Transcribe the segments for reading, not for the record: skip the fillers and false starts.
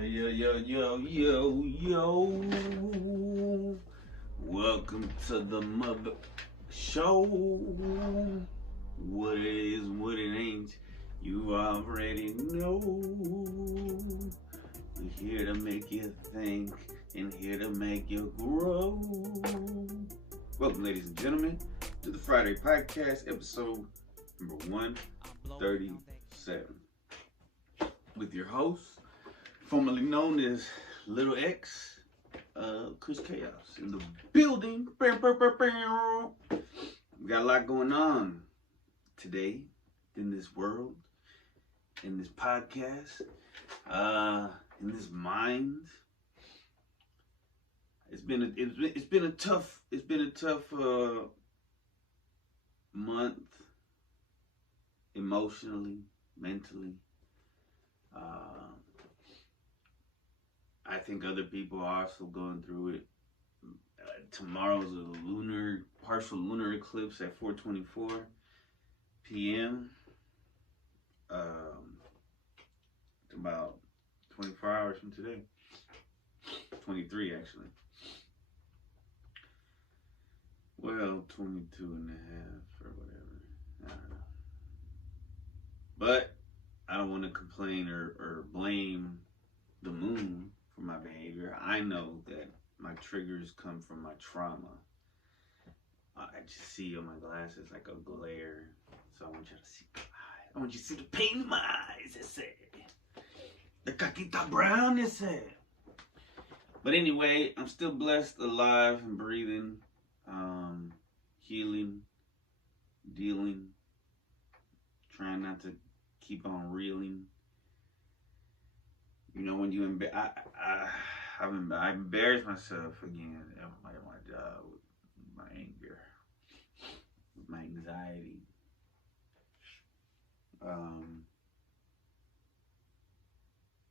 Yo. Welcome to the mother show. What it is, what it ain't, you already know. We're here to make you think and here to make you grow. Welcome, ladies and gentlemen, to the Friday Podcast, episode number 137. With your host, formerly known as Little X, Chris Chaos in the building. We got a lot going on today in this world, in this podcast, in this mind. It's been a tough month, emotionally, mentally. I think other people are also going through it. Tomorrow's a partial lunar eclipse at 4:24 p.m. It's about 24 hours from today. 23 actually. Well, 22 and a half or whatever. I don't know. But I don't want to complain or blame the moon for my behavior. I know that my triggers come from my trauma. I just see on my glasses like a glare. So I want you to see the eyes. I want you to see the pain in my eyes, it said. The caquita brown, it said. But anyway, I'm still blessed, alive, and breathing. Healing, dealing, trying not to keep on reeling. You know, when you I embarrassed myself again at my job with my anger, with my anxiety.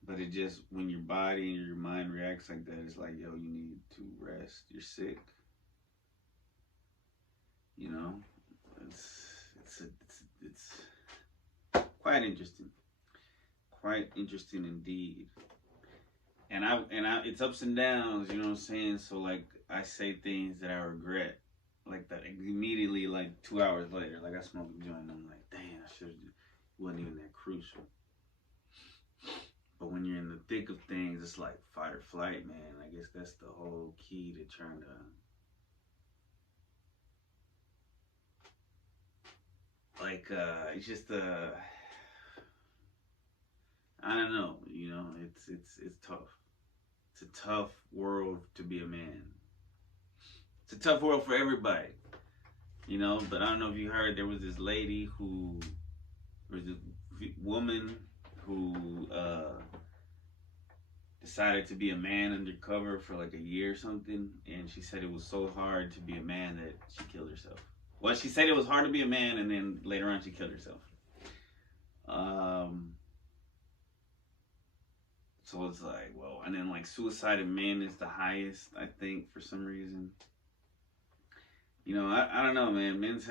But it just, when your body and your mind reacts like that, it's like, yo, you need to rest. You're sick. You know, it's quite interesting. Quite interesting indeed. And I it's ups and downs, you know what I'm saying? So like I say things that I regret, like that immediately, like 2 hours later, like I smoked a joint and I'm like, damn, it wasn't even that crucial. But when you're in the thick of things, it's like fight or flight, man. I guess that's the whole key to trying to it's just I don't know, you know, it's tough. It's a tough world to be a man. It's a tough world for everybody, you know. But I don't know if you heard, there was this woman who decided to be a man undercover for like a year or something, and she said it was so hard to be a man that she killed herself. Well, she said it was hard to be a man, and then later on she killed herself. So it's like, well, and then like suicide in men is the highest, I think, for some reason. You know, I don't know, man. Men's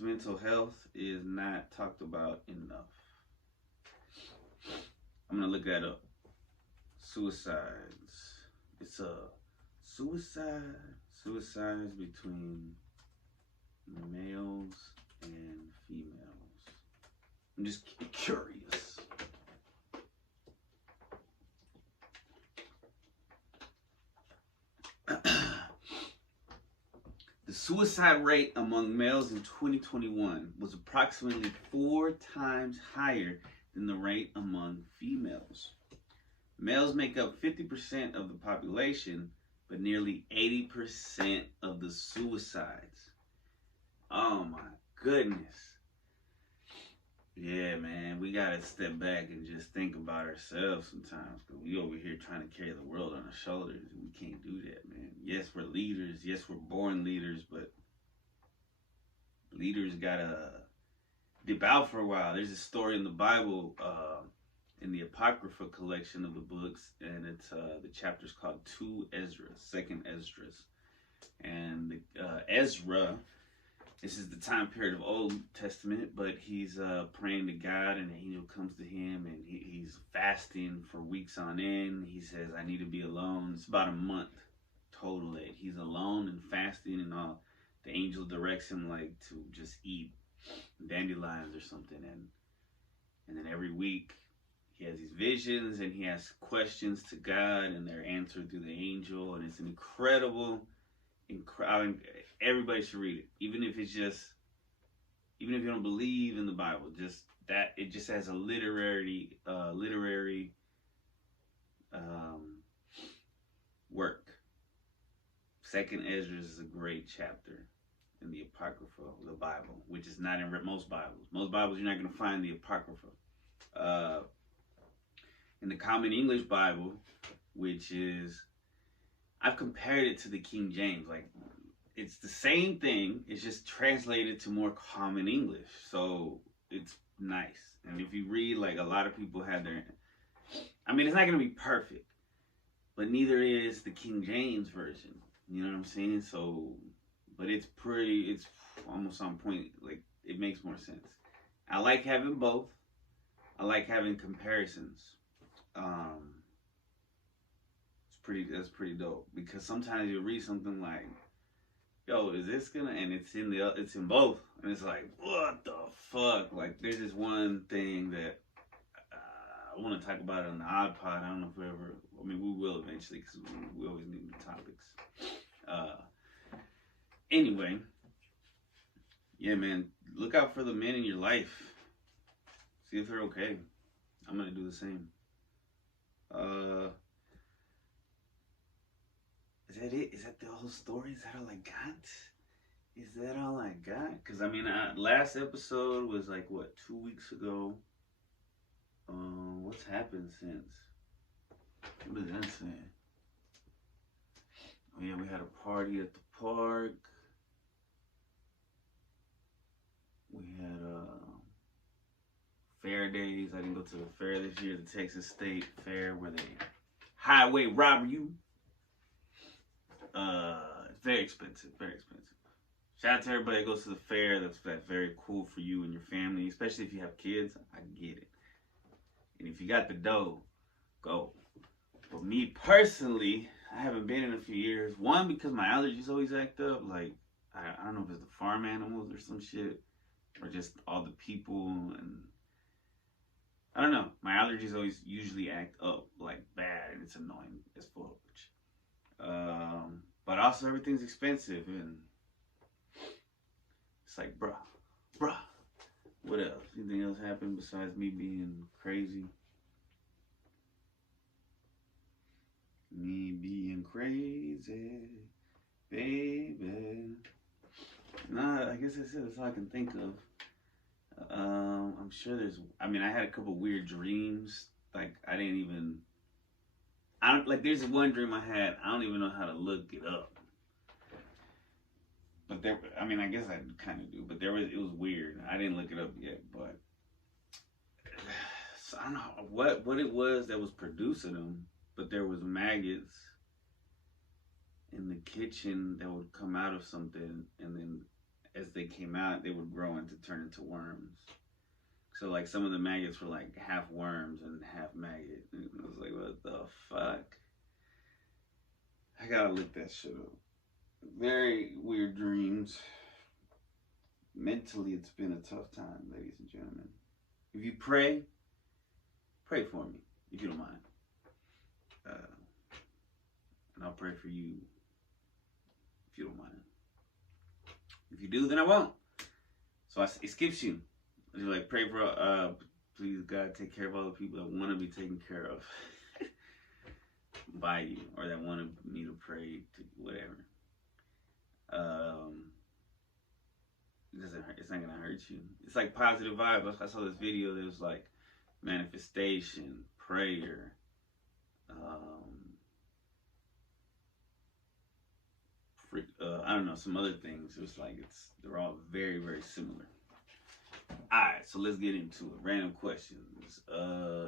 mental health is not talked about enough. I'm gonna look that up. Suicides. It's suicides between males and females. I'm just curious. The suicide rate among males in 2021 was approximately 4 times higher than the rate among females. Males make up 50% of the population, but nearly 80% of the suicides. Oh my goodness. Yeah, man, we gotta step back and just think about ourselves sometimes, because we over here trying to carry the world on our shoulders, and we can't do that, man. Yes, we're leaders. Yes, we're born leaders, but leaders gotta dip out for a while. There's a story in the Bible, in the Apocrypha collection of the books, and it's the chapter's called 2 Ezra, 2nd Esdras. And Ezra this is the time period of Old Testament, but he's praying to God, and an angel comes to him, and he's fasting for weeks on end. He says, I need to be alone. It's about a month total that he's alone and fasting and all. The angel directs him like to just eat dandelions or something, and then every week he has these visions and he asks questions to God, and they're answered through the angel, and it's an incredible. I mean, everybody should read it, even if you don't believe in the Bible. Just that it just has a literary work. Second Ezra is a great chapter in the Apocrypha of the Bible, which is not in most Bibles. Most Bibles you're not going to find the Apocrypha. In the Common English Bible, which is, I've compared it to the King James. Like, it's the same thing. It's just translated to more common English. So it's nice. And if you read, like, a lot of people have their, I mean, it's not going to be perfect, but neither is the King James version. You know what I'm saying? So, but it's almost on point. Like, it makes more sense. I like having both. I like having comparisons. That's pretty dope, because sometimes you read something like, yo, is this gonna, and it's in both, and it's like, what the fuck? Like, there's this one thing that I want to talk about on the Odd Pod. I don't know if we ever, I mean, we will eventually, because we always need new topics. Anyway, yeah, man, look out for the men in your life. See if they're okay. I'm gonna do the same. Is that it? Is that the whole story? Is that all I got? Is that all I got? Because, I mean, last episode was like, what, 2 weeks ago? What's happened since? What does that say? Oh, yeah, we had a party at the park. We had fair days. I didn't go to the fair this year, the Texas State Fair, where they highway robber you. It's very expensive, very expensive. Shout out to everybody that goes to the fair. That's very cool for you and your family, especially if you have kids. I get it. And if you got the dough, go. But me personally, I haven't been in a few years. One, because my allergies always act up. Like, I don't know if it's the farm animals or some shit, or just all the people, and I don't know. My allergies always usually act up like bad, and it's annoying as fuck. But also everything's expensive, and it's like, bruh, what else? Anything else happen besides me being crazy? Me being crazy, baby. Nah, I guess that's it. That's all I can think of. I'm sure I had a couple weird dreams. Like, there's one dream I had. I don't even know how to look it up. But I guess I kind of do. But it was weird. I didn't look it up yet. But so I don't know what it was that was producing them. But there was maggots in the kitchen that would come out of something, and then as they came out, they would turn into worms. So, like, some of the maggots were like half worms and half maggot. And I was like, what the fuck? I gotta look that shit up. Very weird dreams. Mentally, it's been a tough time, ladies and gentlemen. If you pray for me, if you don't mind. And I'll pray for you, if you don't mind. If you do, then I won't. So it skips you. You're like, pray for, please God, take care of all the people that want to be taken care of by you, or that want me to pray to whatever. It's not gonna hurt you. It's like positive vibes. I saw this video that was like manifestation, prayer, I don't know, some other things. It was like they're all very, very similar. Alright, so let's get into it. Random questions.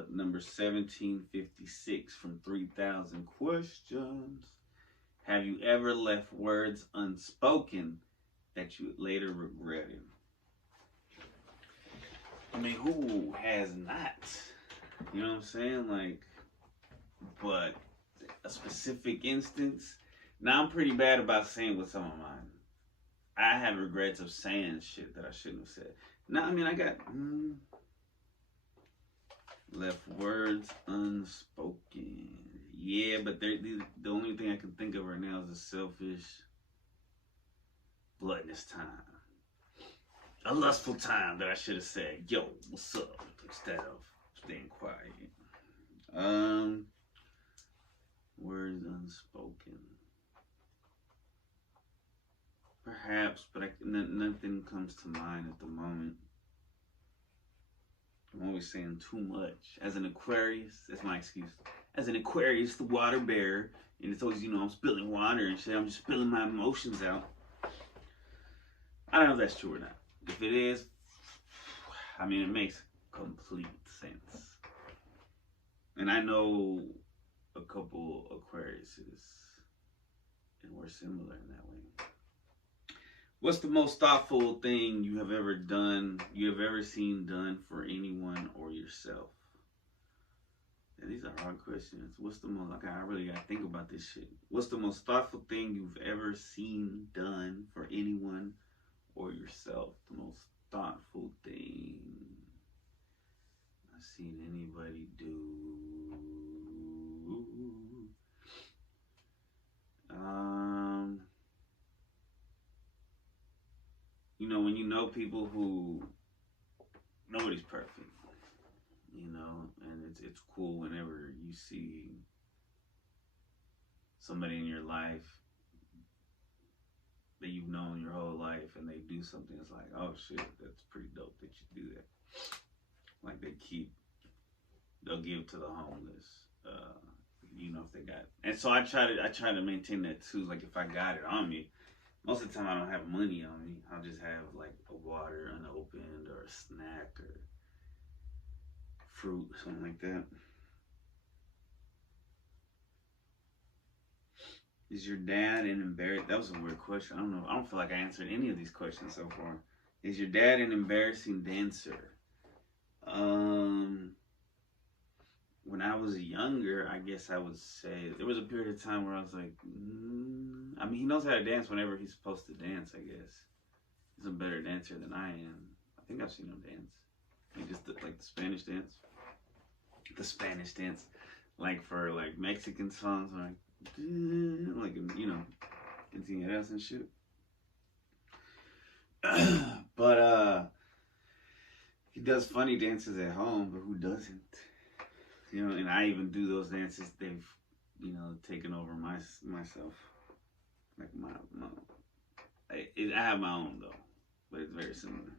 Number 1756 from 3,000 questions. Have you ever left words unspoken that you later regretted? I mean, who has not? You know what I'm saying? Like, but a specific instance. Now, I'm pretty bad about saying what's on my mind. I have regrets of saying shit that I shouldn't have said. Now, I mean, I got left words unspoken. Yeah, but the only thing I can think of right now is a selfish, gluttonous time. A lustful time that I should have said, yo, what's up? Instead of staying quiet. Words unspoken. Perhaps, but nothing comes to mind at the moment. I'm always saying too much. As an Aquarius, that's my excuse. As an Aquarius, the water bearer, and it's always, I'm spilling water and shit. I'm just spilling my emotions out. I don't know if that's true or not. If it is, I mean, it makes complete sense. And I know a couple Aquariuses, and we're similar in that way. What's the most thoughtful thing you have ever seen done for anyone or yourself? Yeah, these are hard questions. What's the most, I really gotta think about this shit. What's the most thoughtful thing you've ever seen done for anyone or yourself? The most thoughtful thing I've seen anybody do. When you know people who, nobody's perfect, and it's cool whenever you see somebody in your life that you've known your whole life and they do something, it's like, oh shit, that's pretty dope that you do that. Like they'll give to the homeless, if they got it. And so I try to maintain that too. Like if I got it on me, most of the time I don't have money on me. I'll just have like a water unopened or a snack or fruit, something like that. Is your dad an embarrassing? That was a weird question. I don't know. I don't feel like I answered any of these questions so far. Is your dad an embarrassing dancer? When I was younger, I guess I would say there was a period of time where I was like, I mean, he knows how to dance whenever he's supposed to dance, I guess. He's a better dancer than I am. I think I've seen him dance. Like just like the Spanish dance. The Spanish dance. Like for like Mexican songs, like quinceañeras and shit. But he does funny dances at home, but who doesn't? And I even do those dances. They've, taken over myself. Like I have my own though, but it's very similar.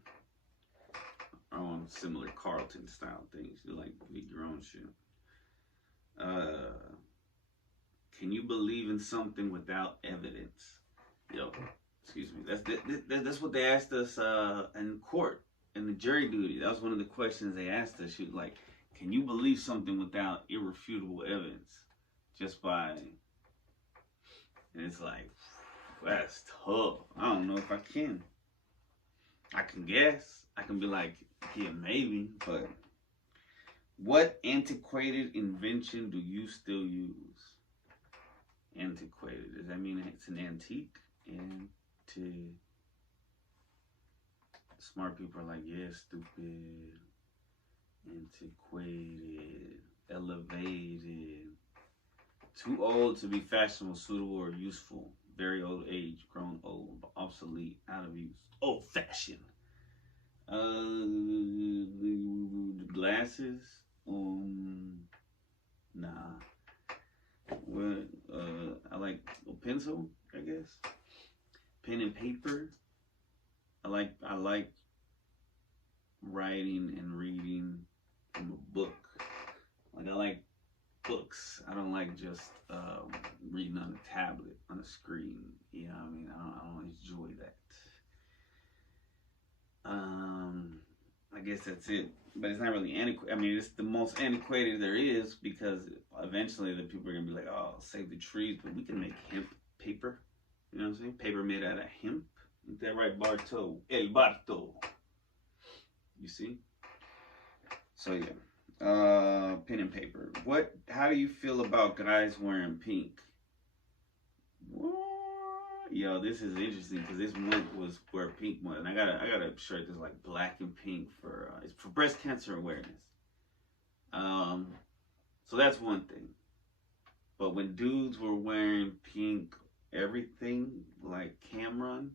Our own similar Carlton style things. You like make your own shit. Can you believe in something without evidence? Excuse me. That's what they asked us in court in the jury duty. That was one of the questions they asked us. Like, can you believe something without irrefutable evidence? Just by, and it's like, that's tough. I don't know if I can. I can guess. I can be like, yeah, maybe. But what antiquated invention do you still use? Antiquated. Does that mean it's an antique? Smart people are like, yeah, stupid. Antiquated, elevated, too old to be fashionable, suitable, or useful, very old age, grown old, obsolete, out of use, old fashioned. Glasses, nah. What? I like a pencil, I guess. Pen and paper. I like writing and reading from a book. Like I like books. I don't like just reading on a tablet, on a screen. You know what I mean? I don't enjoy that. I guess that's it. But it's not really antiquated. I mean, it's the most antiquated there is because eventually the people are going to be like, oh, save the trees, but we can make hemp paper. You know what I'm saying? Paper made out of hemp. Ain't that right, Barto? El Barto. You see? So yeah. Pen and paper. How do you feel about guys wearing pink? What? Yo, this is interesting because this month was where pink month, and I got a shirt that's like black and pink for it's for breast cancer awareness. So that's one thing. But when dudes were wearing pink everything like Cameron,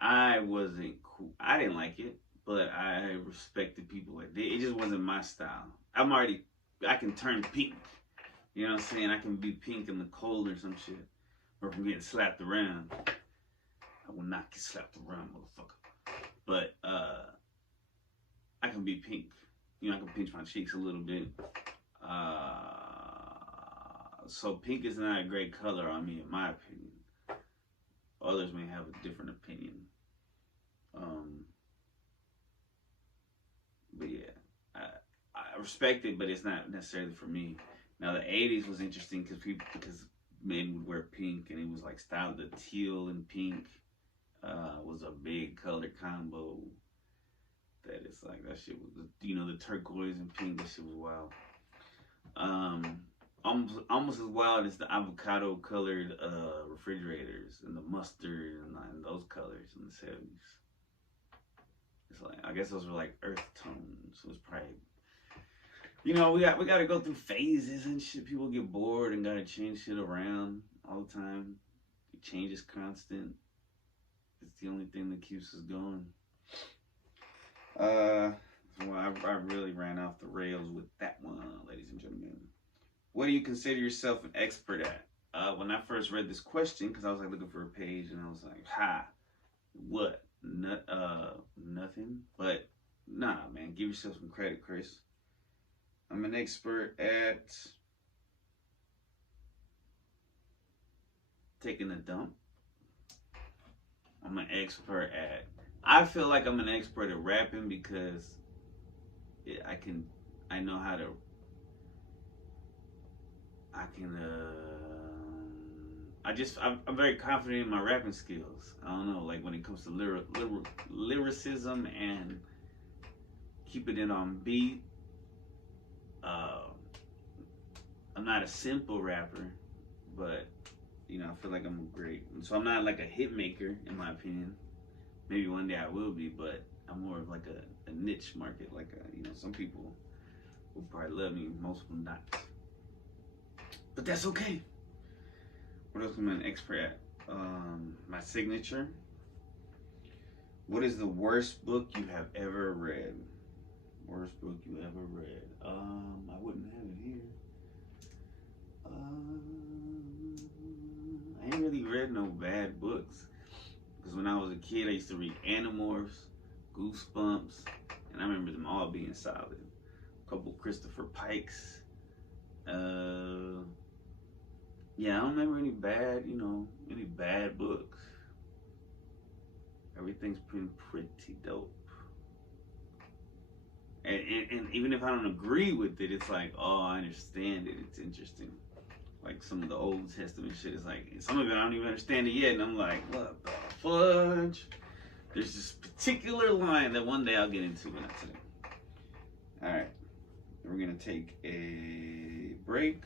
I wasn't cool. I didn't like it, but I respected people like that. It just wasn't my style. I can turn pink. You know what I'm saying? I can be pink in the cold or some shit. Or from getting slapped around. I will not get slapped around, motherfucker. But I can be pink. You know, I can pinch my cheeks a little bit. So pink is not a great color on me, in my opinion. Others may have a different opinion. But yeah, I respect it, but it's not necessarily for me. Now the '80s was interesting because men would wear pink, and it was like styled. The teal and pink was a big color combo. That is like that shit was, you know, the turquoise and pink. That shit was wild. Almost as wild as the avocado colored refrigerators and the mustard and those colors in the '70s. It's like, I guess those were like earth tones. So it was probably, you know, we got to go through phases and shit. People get bored and gotta change shit around all the time. Change is constant. It's the only thing that keeps us going. Well, I really ran off the rails with that one, ladies and gentlemen. What do you consider yourself an expert at? When I first read this question, because I was like looking for a page, and I was like, what? Nothing. But nah, man, give yourself some credit, Chris. I'm an expert at taking a dump. I'm an expert at. I feel like I'm an expert at rapping because I know how to. I'm very confident in my rapping skills. I don't know, like when it comes to lyricism and keeping it on beat. I'm not a simple rapper, but you know, I feel like I'm great. So I'm not like a hit maker, in my opinion. Maybe one day I will be, but I'm more of like a niche market. Like you know, some people will probably love me, most of them not. But that's okay. What else am I an expert at? My signature. What is the worst book you have ever read? Worst book you ever read? I wouldn't have it here. I ain't really read no bad books. Because when I was a kid, I used to read Animorphs, Goosebumps, and I remember them all being solid. A couple Christopher Pikes. Yeah, I don't remember any bad books. Everything's been pretty dope. And even if I don't agree with it, it's like, oh, I understand it. It's interesting. Like some of the Old Testament shit is like, some of it I don't even understand it yet, and I'm like, what the fudge? There's this particular line that one day I'll get into, but not today. All right, we're gonna take a break.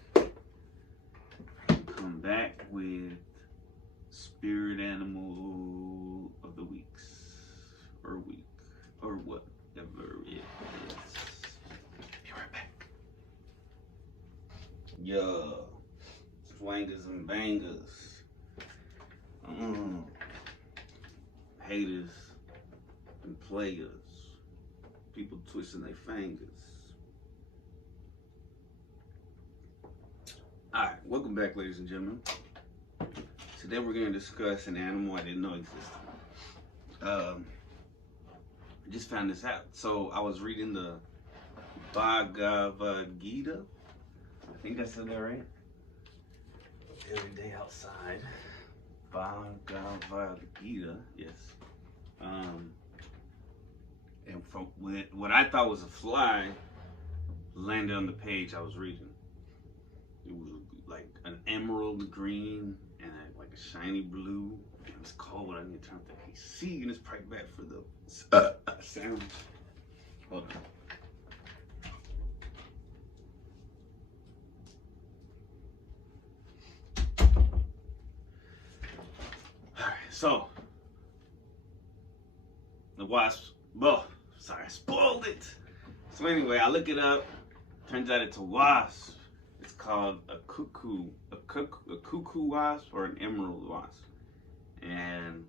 Come back with spirit animal of the weeks, or week, or whatever it is. Be right back. Yeah, swangers and bangers. Haters and players. People twisting their fingers. Alright, welcome back, ladies and gentlemen. Today we're going to discuss an animal I didn't know existed. I just found this out. So I was reading the Bhagavad Gita. I think I said that right. Every day outside. Bhagavad Gita, yes. And from what I thought was a fly landed on the page I was reading. It was like an emerald green and like a shiny blue. Damn, it's cold. I need to turn up the AC, and it's probably bad for the sound. Hold on. Alright, so the wasp. Oh, sorry, I spoiled it. So anyway, I look it up. Turns out it's a wasp. It's called a cuckoo wasp or an emerald wasp, and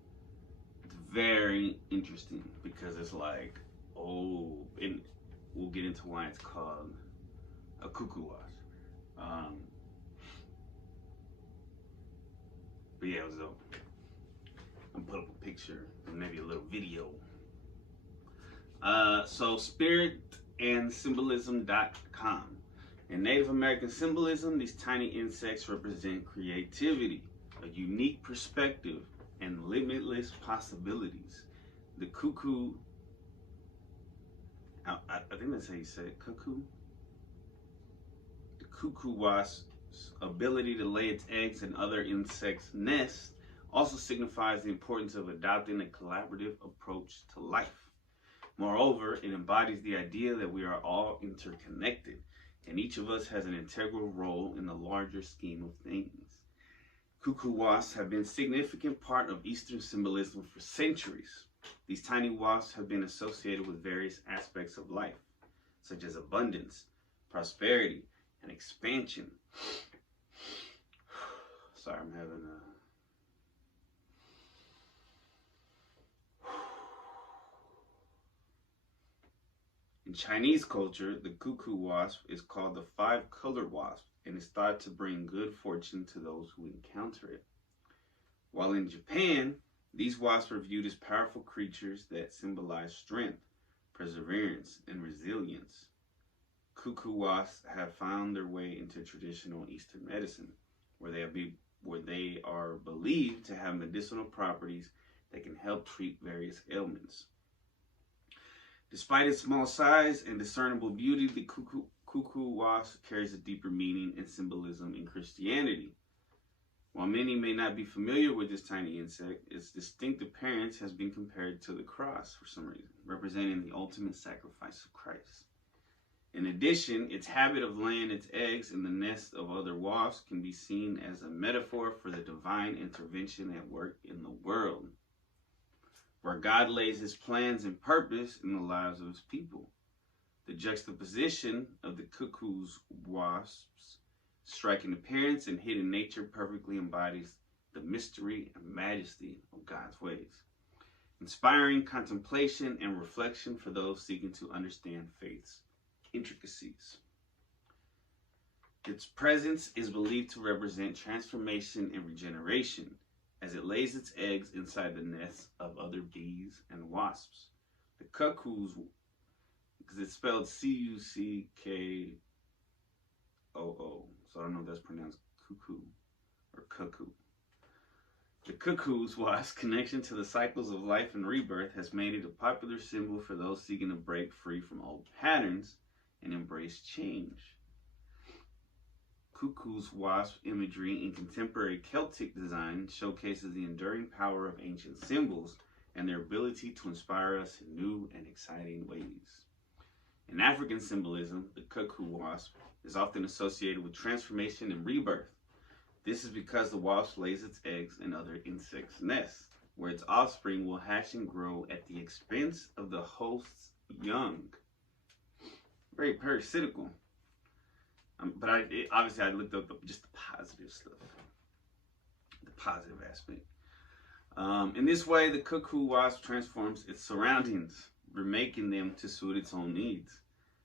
it's very interesting because it's like, oh, and we'll get into why it's called a cuckoo wasp. But yeah, it was dope. I'm gonna put up a picture and maybe a little video. So spiritandsymbolism.com. In Native American symbolism, these tiny insects represent creativity, a unique perspective, and limitless possibilities. The cuckoo, I think that's how you say it, cuckoo. The cuckoo wasp's ability to lay its eggs in other insects' nests also signifies the importance of adopting a collaborative approach to life. Moreover, it embodies the idea that we are all interconnected, and each of us has an integral role in the larger scheme of things. Cuckoo wasps have been a significant part of Eastern symbolism for centuries. These tiny wasps have been associated with various aspects of life, such as abundance, prosperity, and expansion. Sorry, I'm having a... In Chinese culture, the cuckoo wasp is called the five-colored wasp and is thought to bring good fortune to those who encounter it. While in Japan, these wasps are viewed as powerful creatures that symbolize strength, perseverance, and resilience. Cuckoo wasps have found their way into traditional Eastern medicine, where they are believed to have medicinal properties that can help treat various ailments. Despite its small size and discernible beauty, the cuckoo wasp carries a deeper meaning and symbolism in Christianity. While many may not be familiar with this tiny insect, its distinct appearance has been compared to the cross for some reason, representing the ultimate sacrifice of Christ. In addition, its habit of laying its eggs in the nest of other wasps can be seen as a metaphor for the divine intervention at work in the world, where God lays his plans and purpose in the lives of his people. The juxtaposition of the cuckoo's wasp's striking appearance and hidden nature perfectly embodies the mystery and majesty of God's ways, inspiring contemplation and reflection for those seeking to understand faith's intricacies. Its presence is believed to represent transformation and regeneration, as it lays its eggs inside the nests of other bees and wasps. The cuckoos, because it's spelled C-U-C-K-O-O, so I don't know if that's pronounced cuckoo or cuckoo. The cuckoo's wasp connection to the cycles of life and rebirth has made it a popular symbol for those seeking to break free from old patterns and embrace change. Cuckoo's wasp imagery in contemporary Celtic design showcases the enduring power of ancient symbols and their ability to inspire us in new and exciting ways. In African symbolism, the cuckoo wasp is often associated with transformation and rebirth. This is because the wasp lays its eggs in other insects' nests, where its offspring will hatch and grow at the expense of the host's young. Very parasitical. But obviously I looked up just the positive stuff, the positive aspect. In this way, the cuckoo wasp transforms its surroundings, remaking them to suit its own needs.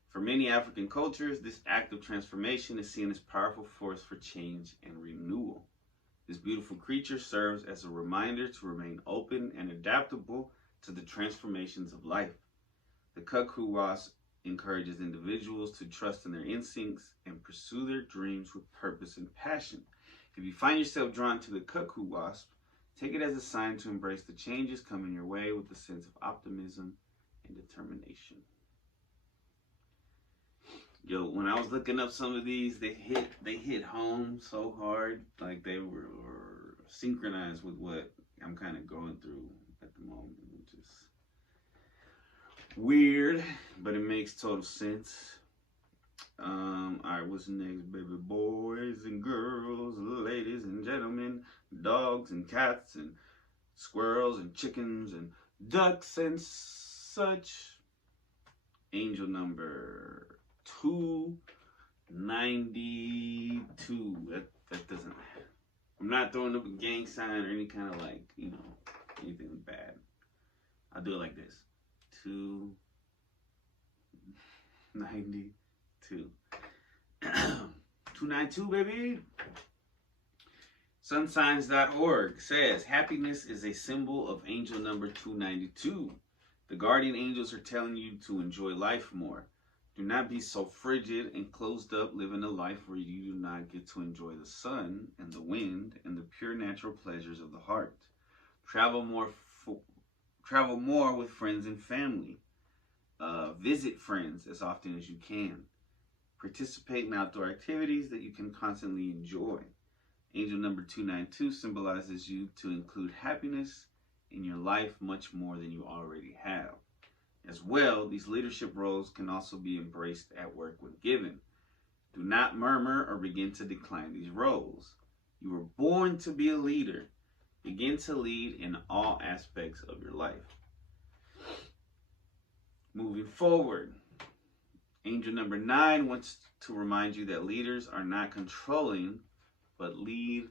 For many African cultures, this act of transformation is seen as a powerful force for change and renewal. This beautiful creature serves as a reminder to remain open and adaptable to the transformations of life. The cuckoo wasp encourages individuals to trust in their instincts and pursue their dreams with purpose and passion. If you find yourself drawn to the cuckoo wasp, take it as a sign to embrace the changes coming your way with a sense of optimism and determination. Yo, when I was looking up some of these, they hit home so hard, like they were synchronized with what I'm kind of going through at the moment, which is weird, but it makes total sense. Alright, what's next, baby? Boys and girls, ladies and gentlemen, dogs and cats and squirrels and chickens and ducks and such. Angel number 292. That doesn't. I'm not throwing up a gang sign or any kind of like, you know, anything bad. I'll do it like this. 292. 292, baby. Sunsigns.org says happiness is a symbol of angel number 292. The guardian angels are telling you to enjoy life more. Do not be so frigid and closed up living a life where you do not get to enjoy the sun and the wind and the pure natural pleasures of the heart. Travel more with friends and family. Visit friends as often as you can. Participate in outdoor activities that you can constantly enjoy. Angel number 292 symbolizes you to include happiness in your life much more than you already have. As well, these leadership roles can also be embraced at work when given. Do not murmur or begin to decline these roles. You were born to be a leader. Begin to lead in all aspects of your life. Moving forward, angel number 9 wants to remind you that leaders are not controlling, but lead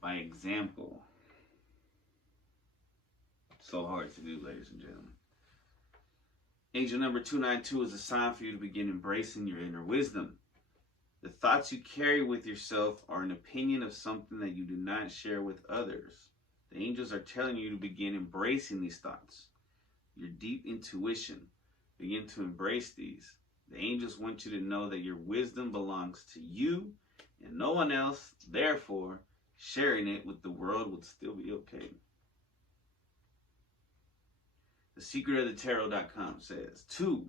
by example. So hard to do, ladies and gentlemen. Angel number 292 is a sign for you to begin embracing your inner wisdom. The thoughts you carry with yourself are an opinion of something that you do not share with others. The angels are telling you to begin embracing these thoughts. Your deep intuition. Begin to embrace these. The angels want you to know that your wisdom belongs to you and no one else. Therefore, sharing it with the world would still be okay. The secret of the tarot.com says 2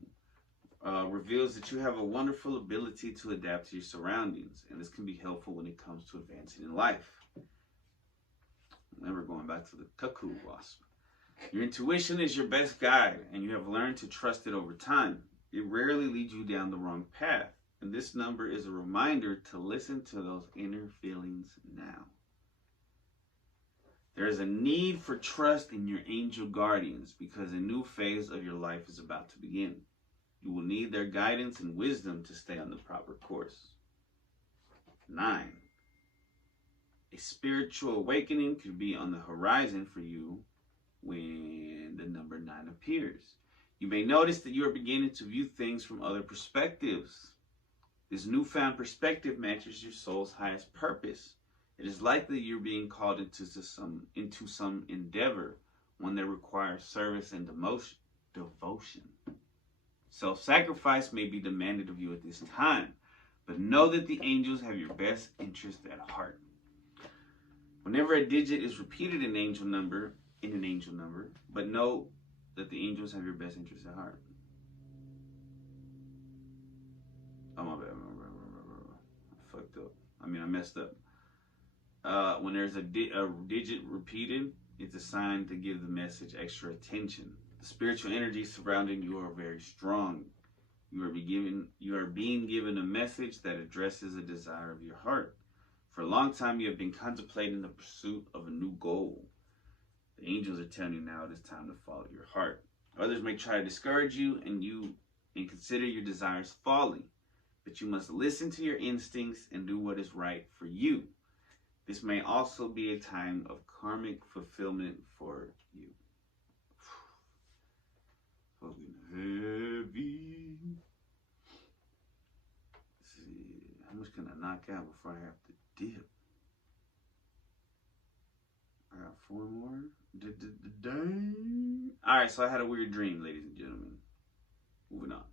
reveals that you have a wonderful ability to adapt to your surroundings, and this can be helpful when it comes to advancing in life. Remember, going back to the cuckoo wasp. Your intuition is your best guide, and you have learned to trust it over time. It rarely leads you down the wrong path, and this number is a reminder to listen to those inner feelings now. There is a need for trust in your angel guardians because a new phase of your life is about to begin. You will need their guidance and wisdom to stay on the proper course. 9. A spiritual awakening could be on the horizon for you when the number 9 appears. You may notice that you are beginning to view things from other perspectives. This newfound perspective matches your soul's highest purpose. It is likely you're being called into some endeavor, one that requires service and devotion. Self-sacrifice may be demanded of you at this time, but know that the angels have your best interest at heart. Whenever a digit is repeated in an angel number, but know that the angels have your best interest at heart. Oh, my bad. I fucked up. I messed up. When there's a digit repeated, it's a sign to give the message extra attention. The spiritual energy surrounding you are very strong. You are being given a message that addresses a desire of your heart. For a long time, you have been contemplating the pursuit of a new goal. The angels are telling you now it is time to follow your heart. Others may try to discourage you and consider your desires folly, but you must listen to your instincts and do what is right for you. This may also be a time of karmic fulfillment for you. Fucking heavy. Let's see, how much can I knock out before I have to dip? I got 4 more. Alright, so I had a weird dream, ladies and gentlemen. Moving on.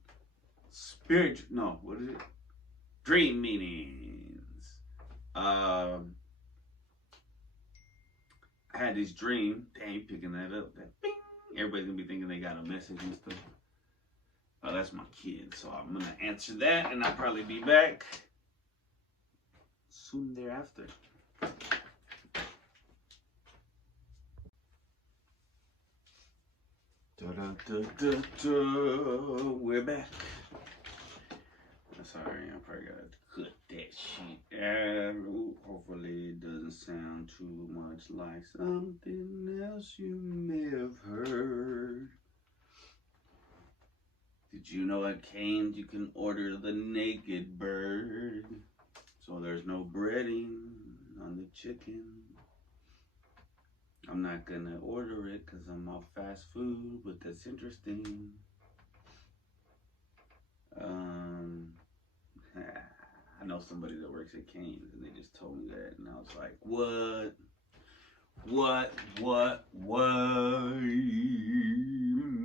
What is it? Dream meanings. I had this dream. Dang, picking that up. That bing. Everybody's gonna be thinking they got a message and stuff. Oh, that's my kid. So I'm gonna answer that, and I'll probably be back soon thereafter. We're back. Sorry, I probably gotta cut that shit out. Hopefully it doesn't sound too much like something else you may have heard. Did you know at Cane's you can order the naked bird? So there's no breading on the chicken. I'm not gonna order it because I'm off fast food, but that's interesting. I know somebody that works at Cane's and they just told me that, and I was like, what?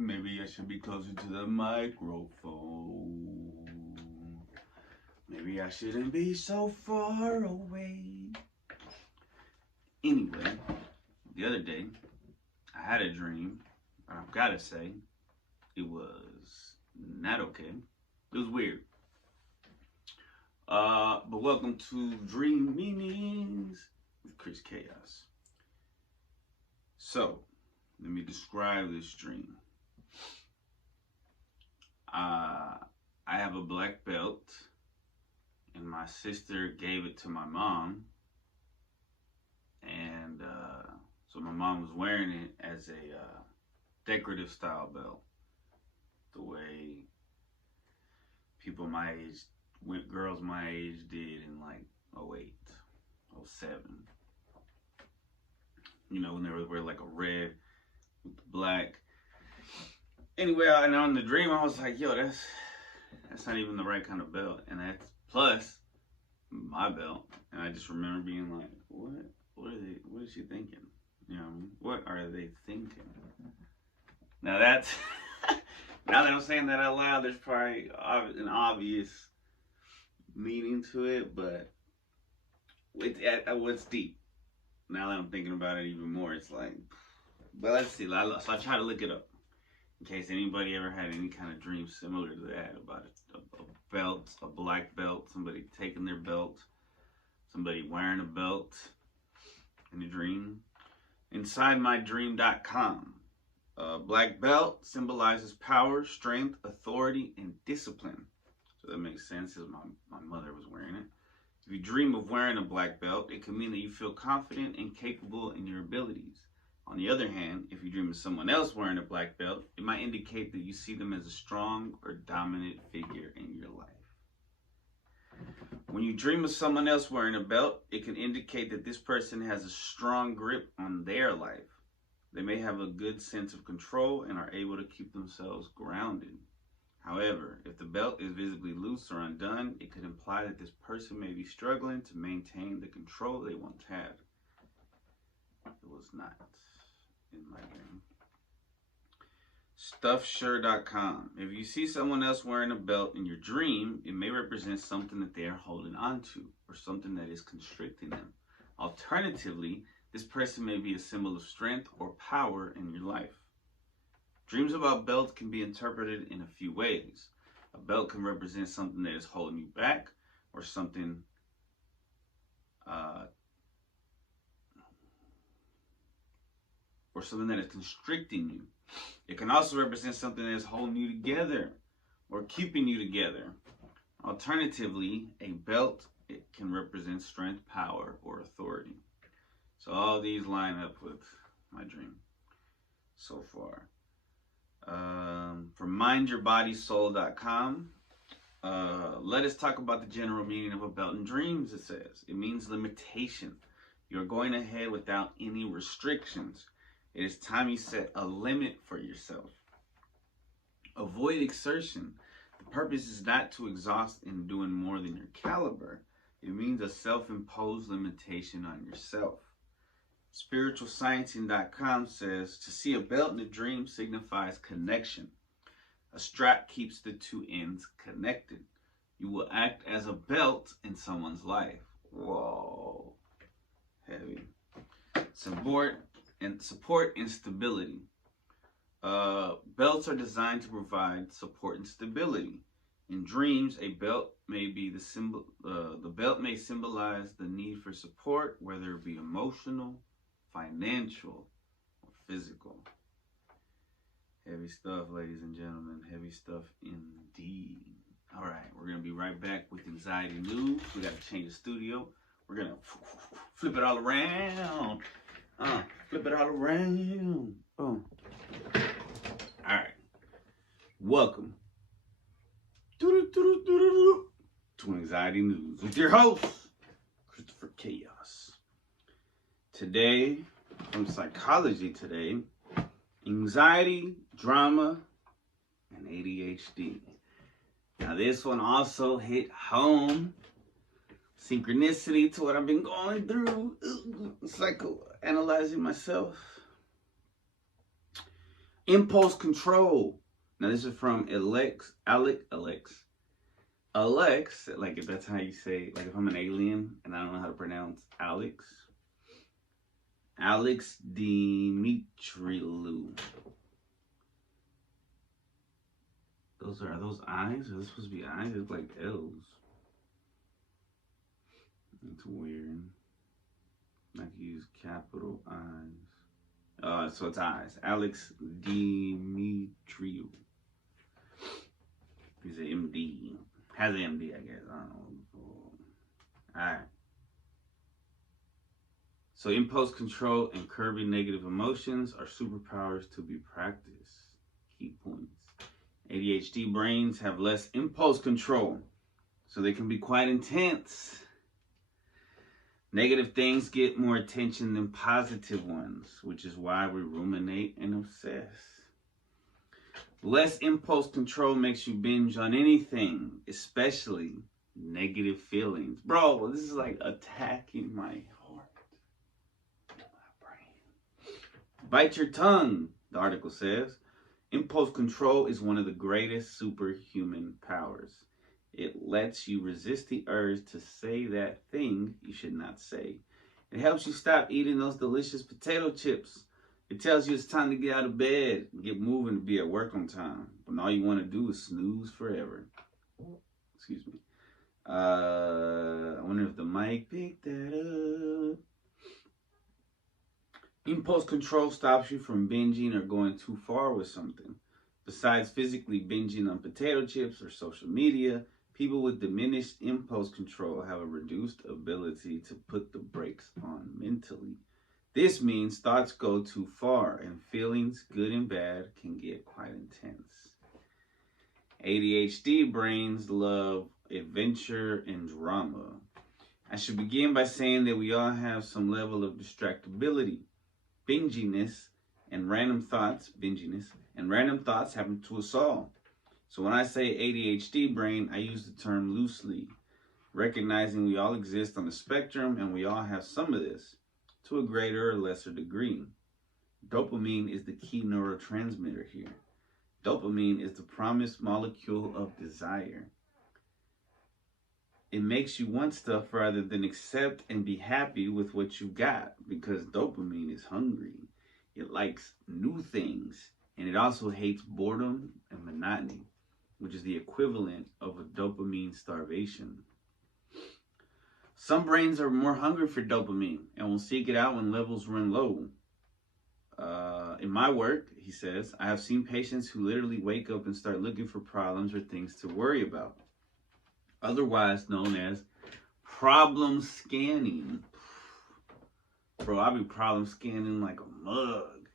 Maybe I should be closer to the microphone. Maybe I shouldn't be so far away. Anyway, the other day, I had a dream. I've got to say, it was not okay. It was weird. But welcome to Dream Meanings with Chris Chaos. So, let me describe this dream. I have a black belt, and my sister gave it to my mom. And so my mom was wearing it as a decorative style belt, the way people my age, girls my age did in like 08, 07. You know, when they would wear like a red with the black. Anyway, and on the dream, I was like, yo, that's not even the right kind of belt. And that's plus my belt. And I just remember being like, what is she thinking? You know, what are they thinking? Now that's, now that I'm saying that out loud, there's probably an obvious meaning to it, but what's deep? Now that I'm thinking about it even more, it's like, but let's see. So I try to look it up in case anybody ever had any kind of dream similar to that about a belt, a black belt, somebody taking their belt, somebody wearing a belt in a dream. InsideMyDream.com. Black belt symbolizes power, strength, authority, and discipline. So that makes sense, as my mother was wearing it. If you dream of wearing a black belt, it can mean that you feel confident and capable in your abilities. On the other hand, if you dream of someone else wearing a black belt, it might indicate that you see them as a strong or dominant figure in your life. When you dream of someone else wearing a belt, it can indicate that this person has a strong grip on their life. They may have a good sense of control and are able to keep themselves grounded. However, if the belt is visibly loose or undone, it could imply that this person may be struggling to maintain the control they once had. It was not in my dream. Stuffsure.com. If you see someone else wearing a belt in your dream, it may represent something that they are holding on to or something that is constricting them. Alternatively, this person may be a symbol of strength or power in your life. Dreams about belts can be interpreted in a few ways. A belt can represent something that is holding you back or something that is constricting you. It can also represent something that is holding you together or keeping you together. Alternatively, a belt, it can represent strength, power, or authority. So all these line up with my dream so far. From mindyourbodysoul.com, let us talk about the general meaning of a belt in dreams, it says. It means limitation. You're going ahead without any restrictions. It is time you set a limit for yourself. Avoid exertion. The purpose is not to exhaust in doing more than your caliber. It means a self-imposed limitation on yourself. Spiritualsciencing.com says, to see a belt in a dream signifies connection. A strap keeps the two ends connected. You will act as a belt in someone's life. Whoa. Heavy. Support and stability. Belts are designed to provide support and stability. In dreams, a belt may be the symbol. The belt may symbolize the need for support, whether it be emotional, financial, or physical. Heavy stuff, ladies and gentlemen. Heavy stuff indeed. All right, we're going to be right back with anxiety news. We got to change the studio. We're going to flip it all around. Flip it all around. Boom. All right. Welcome to Anxiety News with your host, Christopher Chaos. Today, from Psychology Today, anxiety, drama, and ADHD. Now this one also hit home. Synchronicity to what I've been going through. Psychoanalyzing myself. Impulse control. Now this is from Alex, like if that's how you say, like if I'm an alien and I don't know how to pronounce Alex Dimitriou. Are those I's? Are those supposed to be I's? It's like L's. It's weird. I can use capital I's. So it's I's. Alex Dimitriou. He's an MD. Has an MD, I guess. I don't know. Alright. So impulse control and curbing negative emotions are superpowers to be practiced. Key points. ADHD brains have less impulse control, so they can be quite intense. Negative things get more attention than positive ones, which is why we ruminate and obsess. Less impulse control makes you binge on anything, especially negative feelings. Bro, this is like attacking my heart, my brain. Bite your tongue, the article says. Impulse control is one of the greatest superhuman powers. It lets you resist the urge to say that thing you should not say. It helps you stop eating those delicious potato chips. It tells you it's time to get out of bed and get moving to be at work on time. When all you want to do is snooze forever. Excuse me. I wonder if the mic picked that up. Impulse control stops you from binging or going too far with something. Besides physically binging on potato chips or social media, people with diminished impulse control have a reduced ability to put the brakes on mentally. This means thoughts go too far and feelings, good and bad, can get quite intense. ADHD brains love adventure and drama. I should begin by saying that we all have some level of distractibility. Binginess and random thoughts happen to us all. So when I say ADHD brain, I use the term loosely, recognizing we all exist on the spectrum and we all have some of this to a greater or lesser degree. Dopamine is the key neurotransmitter here. Dopamine is the promised molecule of desire. It makes you want stuff rather than accept and be happy with what you got, because dopamine is hungry. It likes new things, and it also hates boredom and monotony, which is the equivalent of a dopamine starvation. Some brains are more hungry for dopamine and will seek it out when levels run low. In my work, he says, I have seen patients who literally wake up and start looking for problems or things to worry about, otherwise known as problem scanning. Bro, I be problem scanning like a mug.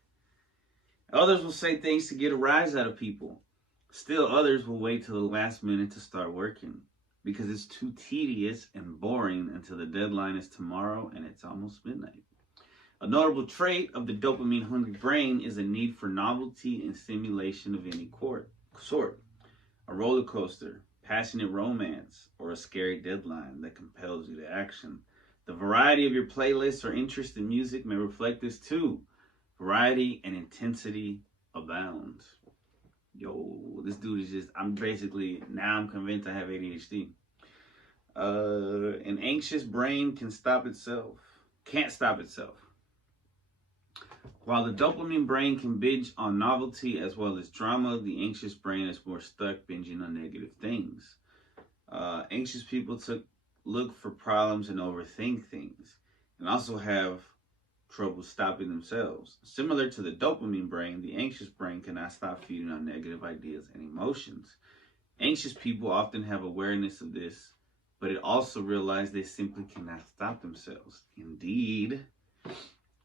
Others will say things to get a rise out of people. Still others will wait till the last minute to start working because it's too tedious and boring until the deadline is tomorrow and it's almost midnight. A notable trait of the dopamine-hungry brain is a need for novelty and stimulation of any sort. A roller coaster, passionate romance, or a scary deadline that compels you to action. The variety of your playlists or interest in music may reflect this too. Variety and intensity abound. Yo, this dude is just, I'm convinced I have ADHD. An anxious brain can't stop itself. While the dopamine brain can binge on novelty as well as drama, the anxious brain is more stuck binging on negative things. Anxious people look for problems and overthink things, and also have trouble stopping themselves. Similar to the dopamine brain, the anxious brain cannot stop feeding on negative ideas and emotions. Anxious people often have awareness of this, but it also realize they simply cannot stop themselves. Indeed,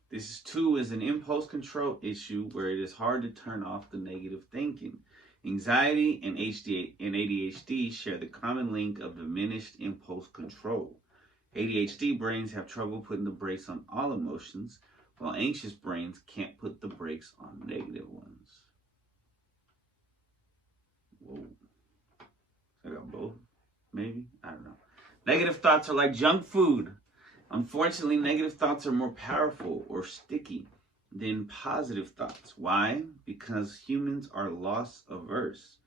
this too is an impulse control issue where it is hard to turn off the negative thinking. Anxiety and ADHD share the common link of diminished impulse control. ADHD brains have trouble putting the brakes on all emotions, while anxious brains can't put the brakes on negative ones. Whoa. I got both? Maybe? I don't know. Negative thoughts are like junk food. Unfortunately, negative thoughts are more powerful or sticky than positive thoughts. Why? Because humans are loss averse.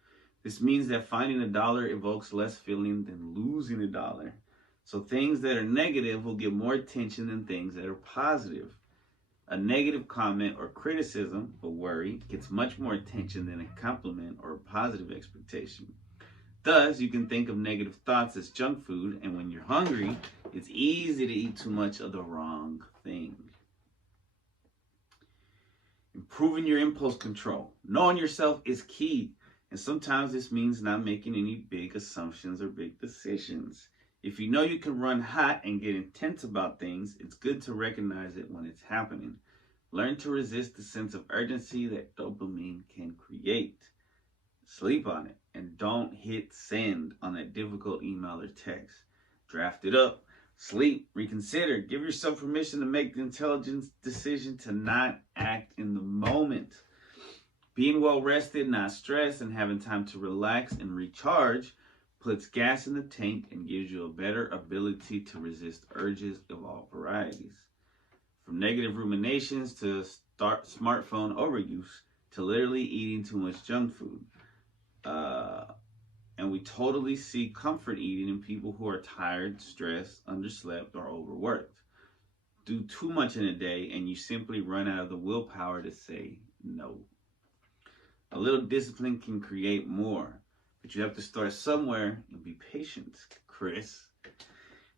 This means that finding $1 evokes less feeling than losing $1. So things that are negative will get more attention than things that are positive. A negative comment or criticism or worry gets much more attention than a compliment or a positive expectation. Thus, you can think of negative thoughts as junk food, and when you're hungry, it's easy to eat too much of the wrong thing. Improving your impulse control. Knowing yourself is key, and sometimes this means not making any big assumptions or big decisions. If you know you can run hot and get intense about things, it's good to recognize it when it's happening. Learn to resist the sense of urgency that dopamine can create. Sleep on it, and don't hit send on that difficult email or text. Draft it up, sleep, reconsider, give yourself permission to make the intelligent decision to not act in the moment. Being well rested, not stressed, and having time to relax and recharge puts gas in the tank and gives you a better ability to resist urges of all varieties. From negative ruminations to smartphone overuse to literally eating too much junk food. And we totally see comfort eating in people who are tired, stressed, underslept, or overworked. Do too much in a day and you simply run out of the willpower to say no. A little discipline can create more, but you have to start somewhere and be patient, Chris.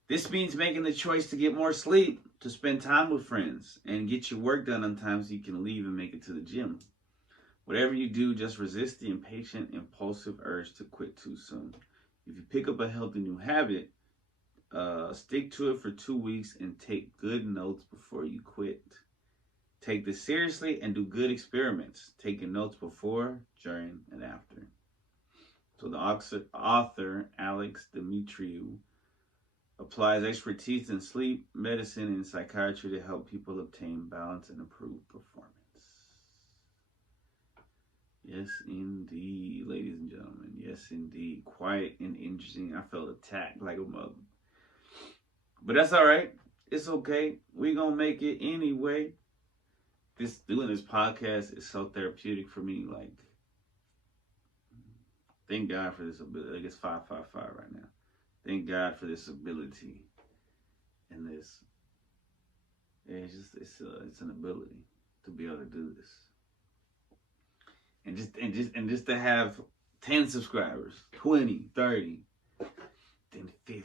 This means making the choice to get more sleep, to spend time with friends, and get your work done on time so you can leave and make it to the gym. Whatever you do, just resist the impatient, impulsive urge to quit too soon. If you pick up a healthy new habit, stick to it for 2 weeks and take good notes before you quit. Take this seriously and do good experiments, taking notes before, during, and after. So the author, Alex Dimitriou, applies expertise in sleep, medicine, and psychiatry to help people obtain balance and improve performance. Yes, indeed, ladies and gentlemen. Yes, indeed. Quiet and interesting. I felt attacked like a mother. But that's all right. It's okay. We're going to make it anyway. Doing this podcast is so therapeutic for me. Like, thank God for this ability. Like, it's 555 right now. Thank God for this ability and this. Yeah, it's an ability to be able to do this. And just to have 10 subscribers, 20, 30, then 50,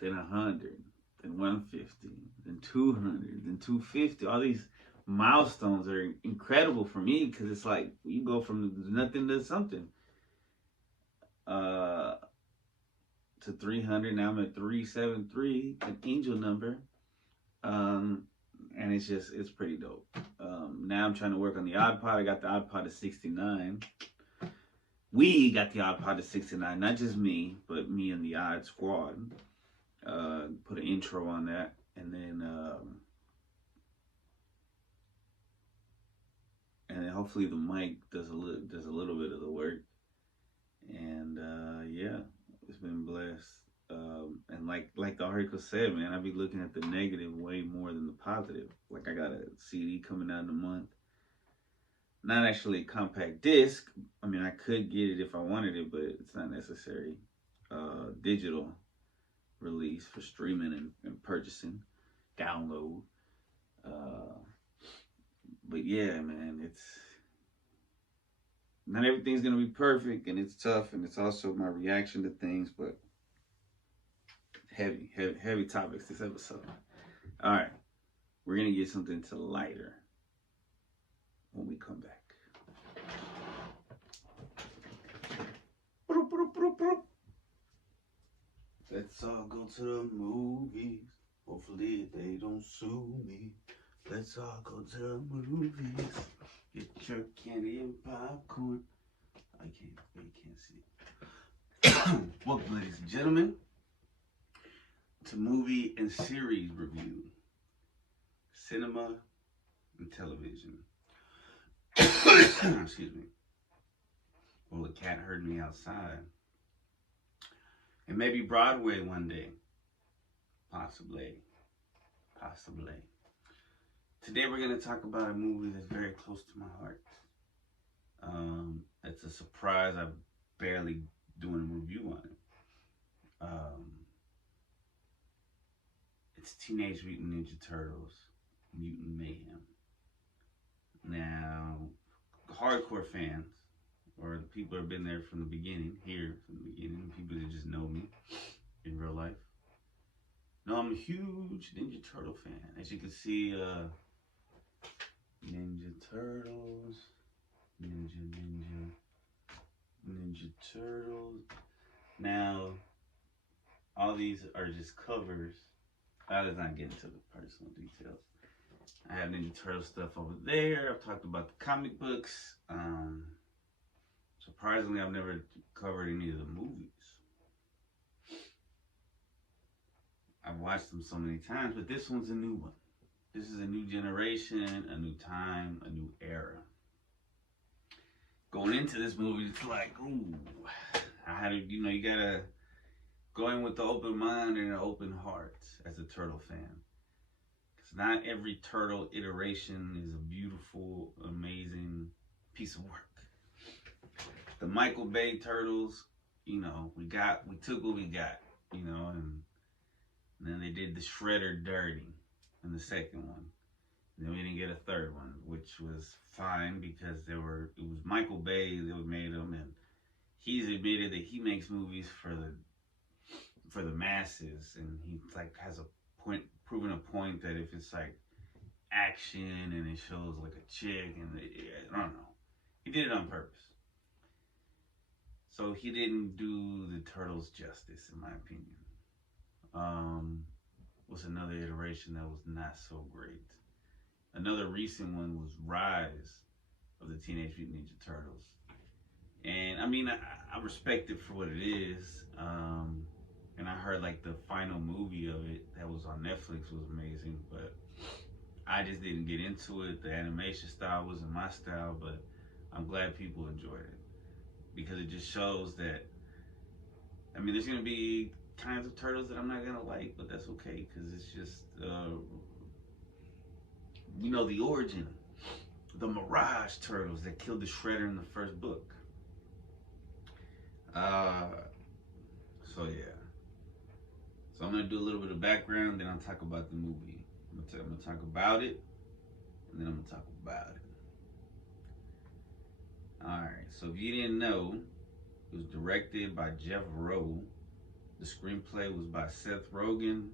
then 100, then 150, then 200, then 250. All these milestones are incredible for me because it's like you go from nothing to something. To 300, now I'm at 373, an angel number. And it's pretty dope. Now I'm trying to work on the odd pod. I got the odd pod to 69. We got the odd pod to 69, not just me, but me and the odd squad. Put an intro on that, and then hopefully the mic does a little bit of the work. And yeah, it's been blessed. And like the article said, man, I be looking at the negative way more than the positive. Like, I got a CD coming out in a month. Not actually a compact disc. I mean, I could get it if I wanted it, but it's not necessary. Digital release for streaming and purchasing, download. But yeah, man, it's not everything's gonna be perfect, and it's tough, and it's also my reaction to things, but heavy topics this episode. All right. We're going to get something to lighter when we come back. Let's all go to the movies. Hopefully they don't sue me. Let's all go to the movies. Get your candy and popcorn. You can't see it. Welcome, ladies and gentlemen, to movie and series review. Cinema and television. Excuse me. Well, the cat heard me outside. And maybe Broadway one day. Possibly. Today we're going to talk about a movie that's very close to my heart. It's a surprise. I'm barely doing a review on it. It's Teenage Mutant Ninja Turtles, Mutant Mayhem. Now, hardcore fans, or the people who have been there from the beginning, people that just know me in real life. No, I'm a huge Ninja Turtle fan. As you can see, Ninja Turtles, Ninja Turtles. Now, all these are just covers. Let's not get into the personal details. I have Ninja Turtle stuff over there. I've talked about the comic books. Surprisingly, I've never covered any of the movies. I've watched them so many times, but this one's a new one. This is a new generation, a new time, a new era. Going into this movie, it's like, ooh, I had to, you gotta go in with the open mind and an open heart as a Turtle fan. Because not every Turtle iteration is a beautiful, amazing piece of work. The Michael Bay Turtles, we took what we got, and then they did the Shredder dirty in the second one. And then we didn't get a third one, which was fine because it was Michael Bay that made them, and he's admitted that he makes movies for the masses, and he has proven a point that if it's action and it shows a chick and I don't know, he did it on purpose. So he didn't do the Turtles justice, in my opinion. Was another iteration that was not so great. Another recent one was Rise of the Teenage Mutant Ninja Turtles. And I respect it for what it is. And I heard the final movie of it that was on Netflix was amazing, but I just didn't get into it. The animation style wasn't my style, but I'm glad people enjoyed it. Because it just shows that, there's going to be kinds of turtles that I'm not going to like, but that's okay, because it's just, the origin. The Mirage Turtles that killed the Shredder in the first book. So yeah. So I'm going to do a little bit of background, then I'll talk about the movie. I'm going to talk about it, and then I'm going to talk about it. Alright, so if you didn't know, it was directed by Jeff Rowe. The screenplay was by Seth Rogen,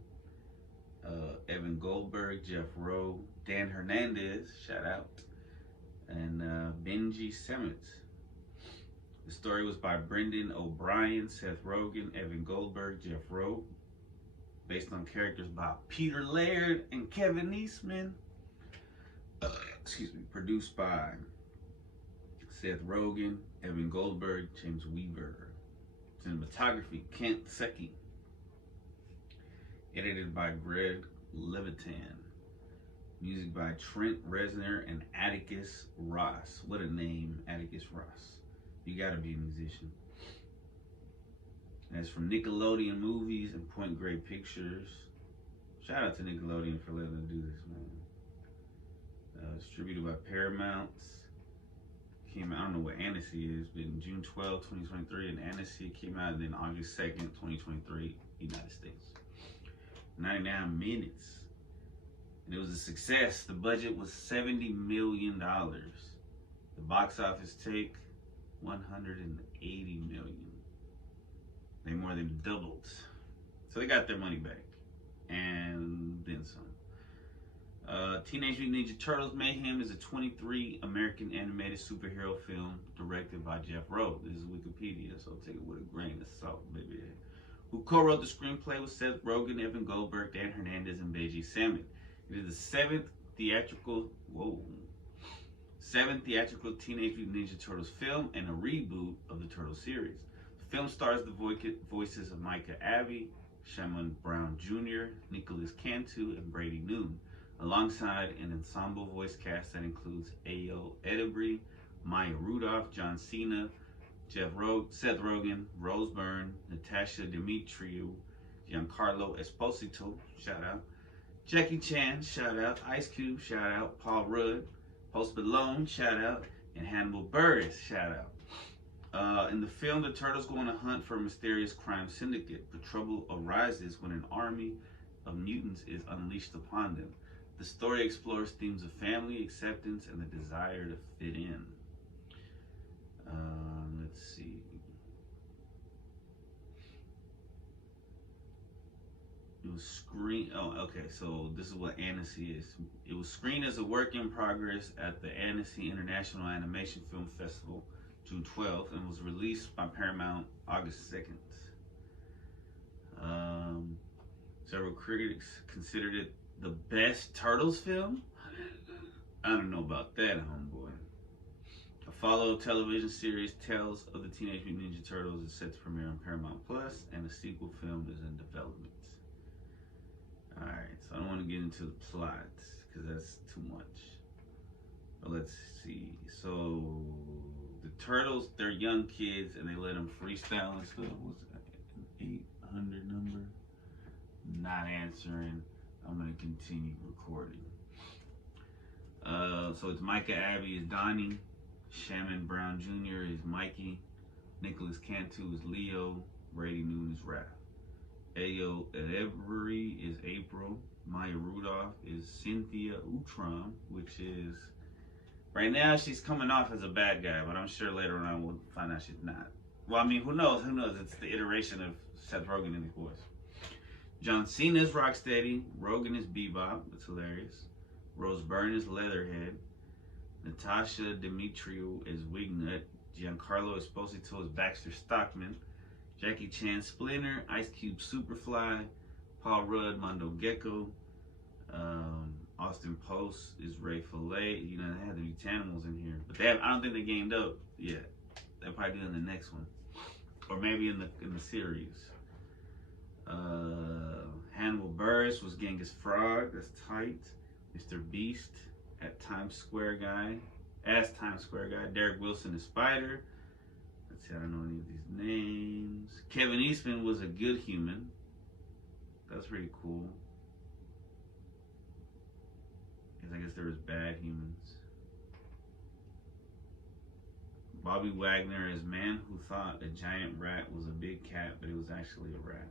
Evan Goldberg, Jeff Rowe, Dan Hernandez, shout out, and Benji Simmons. The story was by Brendan O'Brien, Seth Rogen, Evan Goldberg, Jeff Rowe, based on characters by Peter Laird and Kevin Eastman. Produced by Seth Rogen, Evan Goldberg, James Weaver. Cinematography, Kent Secchi. Edited by Greg Levitan. Music by Trent Reznor and Atticus Ross. What a name, Atticus Ross. You gotta be a musician. That's from Nickelodeon Movies and Point Grey Pictures. Shout out to Nickelodeon for letting us do this, man. Distributed by Paramount. Came out, I don't know what Annecy is, but in June 12, 2023, and Annecy came out then August 2nd, 2023, United States. 99 minutes. And it was a success. The budget was $70 million. The box office take, $180 million. They more than doubled. So they got their money back. And then some. Teenage Mutant Ninja Turtles Mayhem is a 23 American animated superhero film directed by Jeff Rowe. This is Wikipedia, so take it with a grain of salt, baby. Who co-wrote the screenplay with Seth Rogen, Evan Goldberg, Dan Hernandez, and Beiji Salmon. It is the seventh theatrical Teenage Mutant Ninja Turtles film and a reboot of the Turtles series. The film stars the voices of Micah Abbey, Shamon Brown Jr., Nicholas Cantu, and Brady Noon, alongside an ensemble voice cast that includes Ayo Edebiri, Maya Rudolph, John Cena, Seth Rogen, Rose Byrne, Natasha Demetriou, Giancarlo Esposito, shout out, Jackie Chan, shout out, Ice Cube, shout out, Paul Rudd, Post Malone, shout out, and Hannibal Buress, shout out. In the film, the Turtles go on a hunt for a mysterious crime syndicate, but trouble arises when an army of mutants is unleashed upon them. The story explores themes of family, acceptance, and the desire to fit in. Let's see. It was screened. Oh, okay. So this is what Annecy is. It was screened as a work in progress at the Annecy International Animation Film Festival, June 12th, and was released by Paramount August 2nd. Several critics considered it the best Turtles film. I don't know about that, homeboy. A follow television series, Tales of the Teenage Mutant Ninja Turtles, is set to premiere on Paramount Plus, and a sequel film is in development. Alright, so I don't want to get into the plot because that's too much. But let's see. So the Turtles, they're young kids and they let them freestyle and stuff. What's that? An 800 number? Not answering. I'm going to continue recording. So it's Micah Abbey is Donnie, Shamon Brown Jr. is Mikey, Nicholas Cantu is Leo, Brady Noon is Raph. Ayo Edebiri is April. Maya Rudolph is Cynthia Utrom, which is, right now she's coming off as a bad guy, but I'm sure later on we'll find out she's not. Well, I mean, who knows? Who knows? It's the iteration of Seth Rogen and his voice. John Cena is Rocksteady. Rogen is Bebop. It's hilarious. Rose Byrne is Leatherhead. Natasha Demetriou is Wignut. Giancarlo Esposito is Baxter Stockman. Jackie Chan Splinter. Ice Cube Superfly. Paul Rudd Mondo Gecko. Austin Post is Ray Fillet. You know, they had the Mutanimals in here, but I don't think they gamed up yet. They'll probably do it in the next one, or maybe in the series. Hannibal Buress was Genghis Frog. That's tight. Mr. Beast as Times Square guy. Derek Wilson is Spider. Let's see, I don't know any of these names. Kevin Eastman was a good human. That's pretty cool. I guess there was bad humans. Bobby Wagner is Man Who Thought a Giant Rat Was a Big Cat, but it was actually a rat.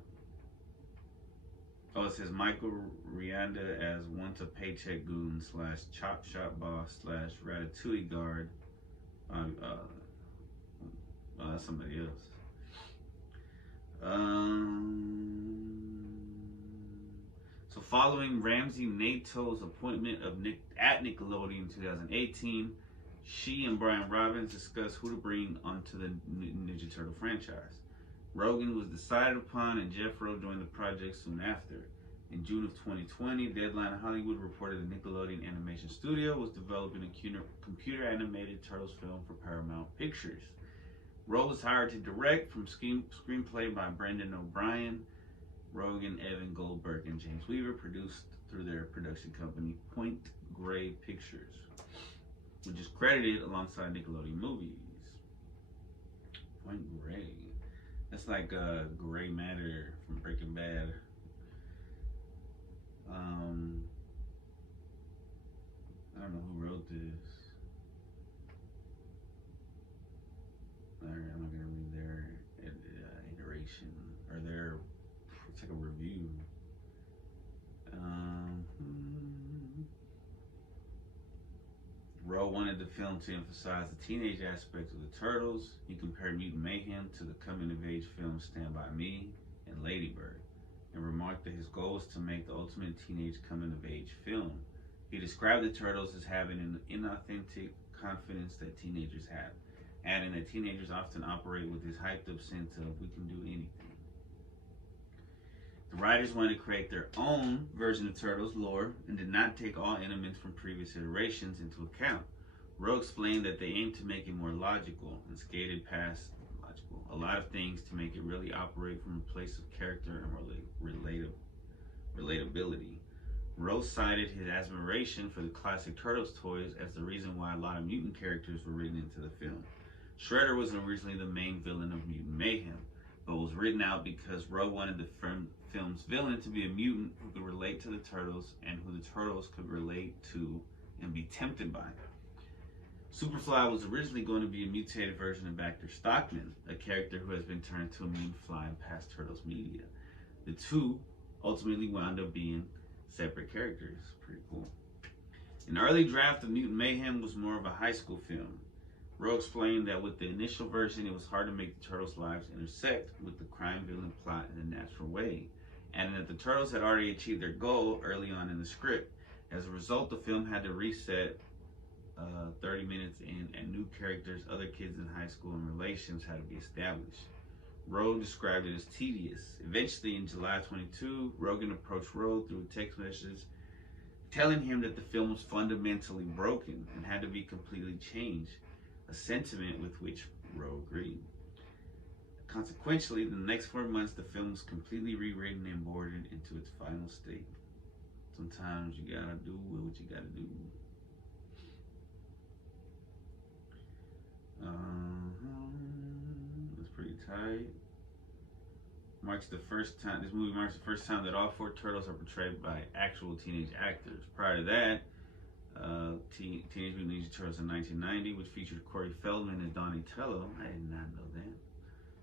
Oh, it says Michael Rianda as Once a Paycheck Goon / Chop Shop Boss / Ratatouille Guard. That's somebody else. So following Ramsey Nato's appointment at Nickelodeon in 2018, she and Brian Robbins discussed who to bring onto the Ninja Turtle franchise. Rogen was decided upon, and Jeff Rowe joined the project soon after. In June of 2020, Deadline Hollywood reported the Nickelodeon Animation Studio was developing a computer-animated Turtles film for Paramount Pictures. Rowe was hired to direct from screenplay by Brendan O'Brien. Rogen, Evan Goldberg, and James Weaver, produced through their production company Point Grey Pictures, which is credited alongside Nickelodeon movies. Point Grey. That's like Gray Matter from Breaking Bad. I don't know who wrote this. Alright, I'm not gonna read their iteration or their. It's like a review. Rowe wanted the film to emphasize the teenage aspect of the Turtles. He compared Mutant Mayhem to the coming-of-age films Stand By Me and Lady Bird, and remarked that his goal was to make the ultimate teenage coming-of-age film. He described the Turtles as having an inauthentic confidence that teenagers have, adding that teenagers often operate with this hyped up sense of we can do anything. The writers wanted to create their own version of Turtles lore and did not take all elements from previous iterations into account. Rowe explained that they aimed to make it more logical and skated past a lot of things to make it really operate from a place of character and relatability. Rowe cited his admiration for the classic Turtles toys as the reason why a lot of mutant characters were written into the film. Shredder was originally the main villain of Mutant Mayhem, but was written out because Rowe wanted the film's villain to be a mutant who could relate to the Turtles and who the Turtles could relate to and be tempted by. Superfly was originally going to be a mutated version of Baxter Stockman, a character who has been turned into a mutant fly in past Turtles media. The two ultimately wound up being separate characters. Pretty cool. An early draft of Mutant Mayhem was more of a high school film. Rowe explained that with the initial version, it was hard to make the Turtles' lives intersect with the crime-villain plot in a natural way, and that the Turtles had already achieved their goal early on in the script. As a result, the film had to reset 30 minutes in, and new characters, other kids in high school, and relations had to be established. Rowe described it as tedious. Eventually, in July 22, Rogan approached Rowe through text messages telling him that the film was fundamentally broken and had to be completely changed, a sentiment with which Rowe agreed. Consequently, in the next 4 months, the film was completely rewritten and boarded into its final state. Sometimes you gotta do what you gotta do. That's pretty tight. This movie marks the first time that all four Turtles are portrayed by actual teenage actors. Prior to that, Teenage Mutant Ninja Turtles in 1990, which featured Corey Feldman as Donatello, I did not know that,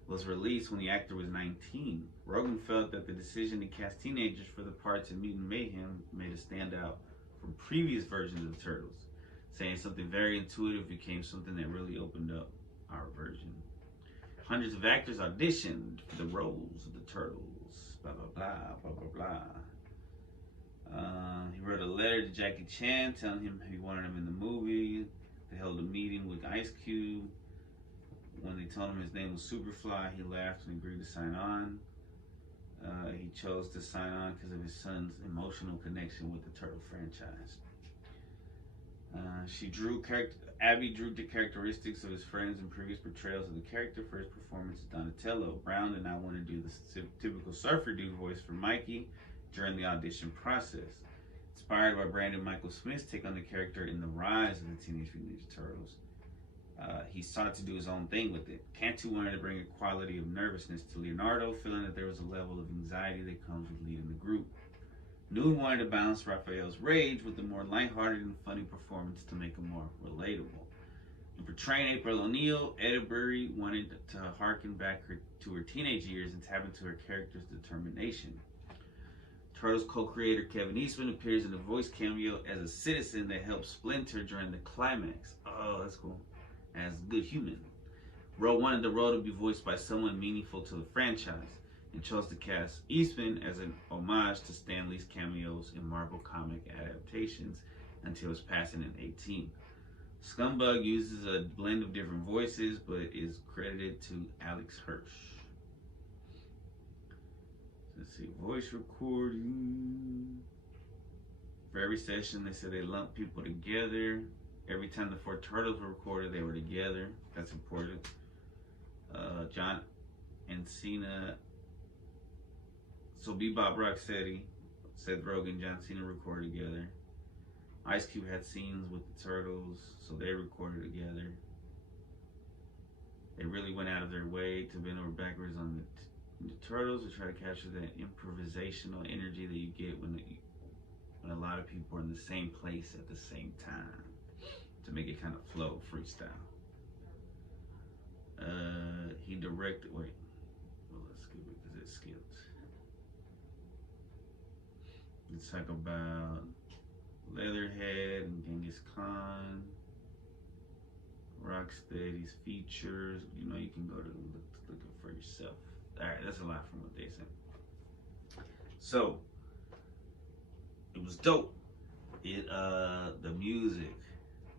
was released when the actor was 19. Rogan felt that the decision to cast teenagers for the parts in Mutant Mayhem made a standout from previous versions of the Turtles, saying something very intuitive became something that really opened up our version. Hundreds of actors auditioned for the roles of the Turtles. Blah, blah, blah, blah, blah, blah. He wrote a letter to Jackie Chan telling him he wanted him in the movie. They held a meeting with Ice Cube. When they told him his name was Superfly, he laughed and agreed to sign on. He chose to sign on because of his son's emotional connection with the Turtle franchise. Abby drew the characteristics of his friends and previous portrayals of the character for his performance as Donatello. Brown did not want to do the typical surfer dude voice for Mikey during the audition process. Inspired by Brandon Michael Smith's take on the character in The Rise of the Teenage Mutant Ninja Turtles, he sought to do his own thing with it. Cantu wanted to bring a quality of nervousness to Leonardo, feeling that there was a level of anxiety that comes with leading the group. Noon wanted to balance Raphael's rage with a more lighthearted and funny performance to make him more relatable. In portraying April O'Neil, Atterbury wanted to harken back to her teenage years and tap into her character's determination. Turtles co-creator Kevin Eastman appears in a voice cameo as a citizen that helps Splinter during the climax. Oh, that's cool. As a good human. Rowe wanted the role to be voiced by someone meaningful to the franchise, and chose to cast Eastman as an homage to Stan Lee's cameos in Marvel comic adaptations until his passing in 2018. Scumbug uses a blend of different voices, but is credited to Alex Hirsch. Let's see, voice recording. For every session, they said they lumped people together. Every time the four Turtles were recorded, they were together. That's important. John and Cena. So Bebop Rocksteady, Seth Rogen, John Cena recorded together. Ice Cube had scenes with the Turtles, so they recorded together. They really went out of their way to bend over backwards on the Turtles to try to capture that improvisational energy that you get when a lot of people are in the same place at the same time, to make it kind of flow, freestyle. He directed, let's skip it because it skipped. Let's talk about Leatherhead and Genghis Khan, Rocksteady's features. You know, you can go to look it for yourself. All right, that's a lot from what they said. So, it was dope. The music,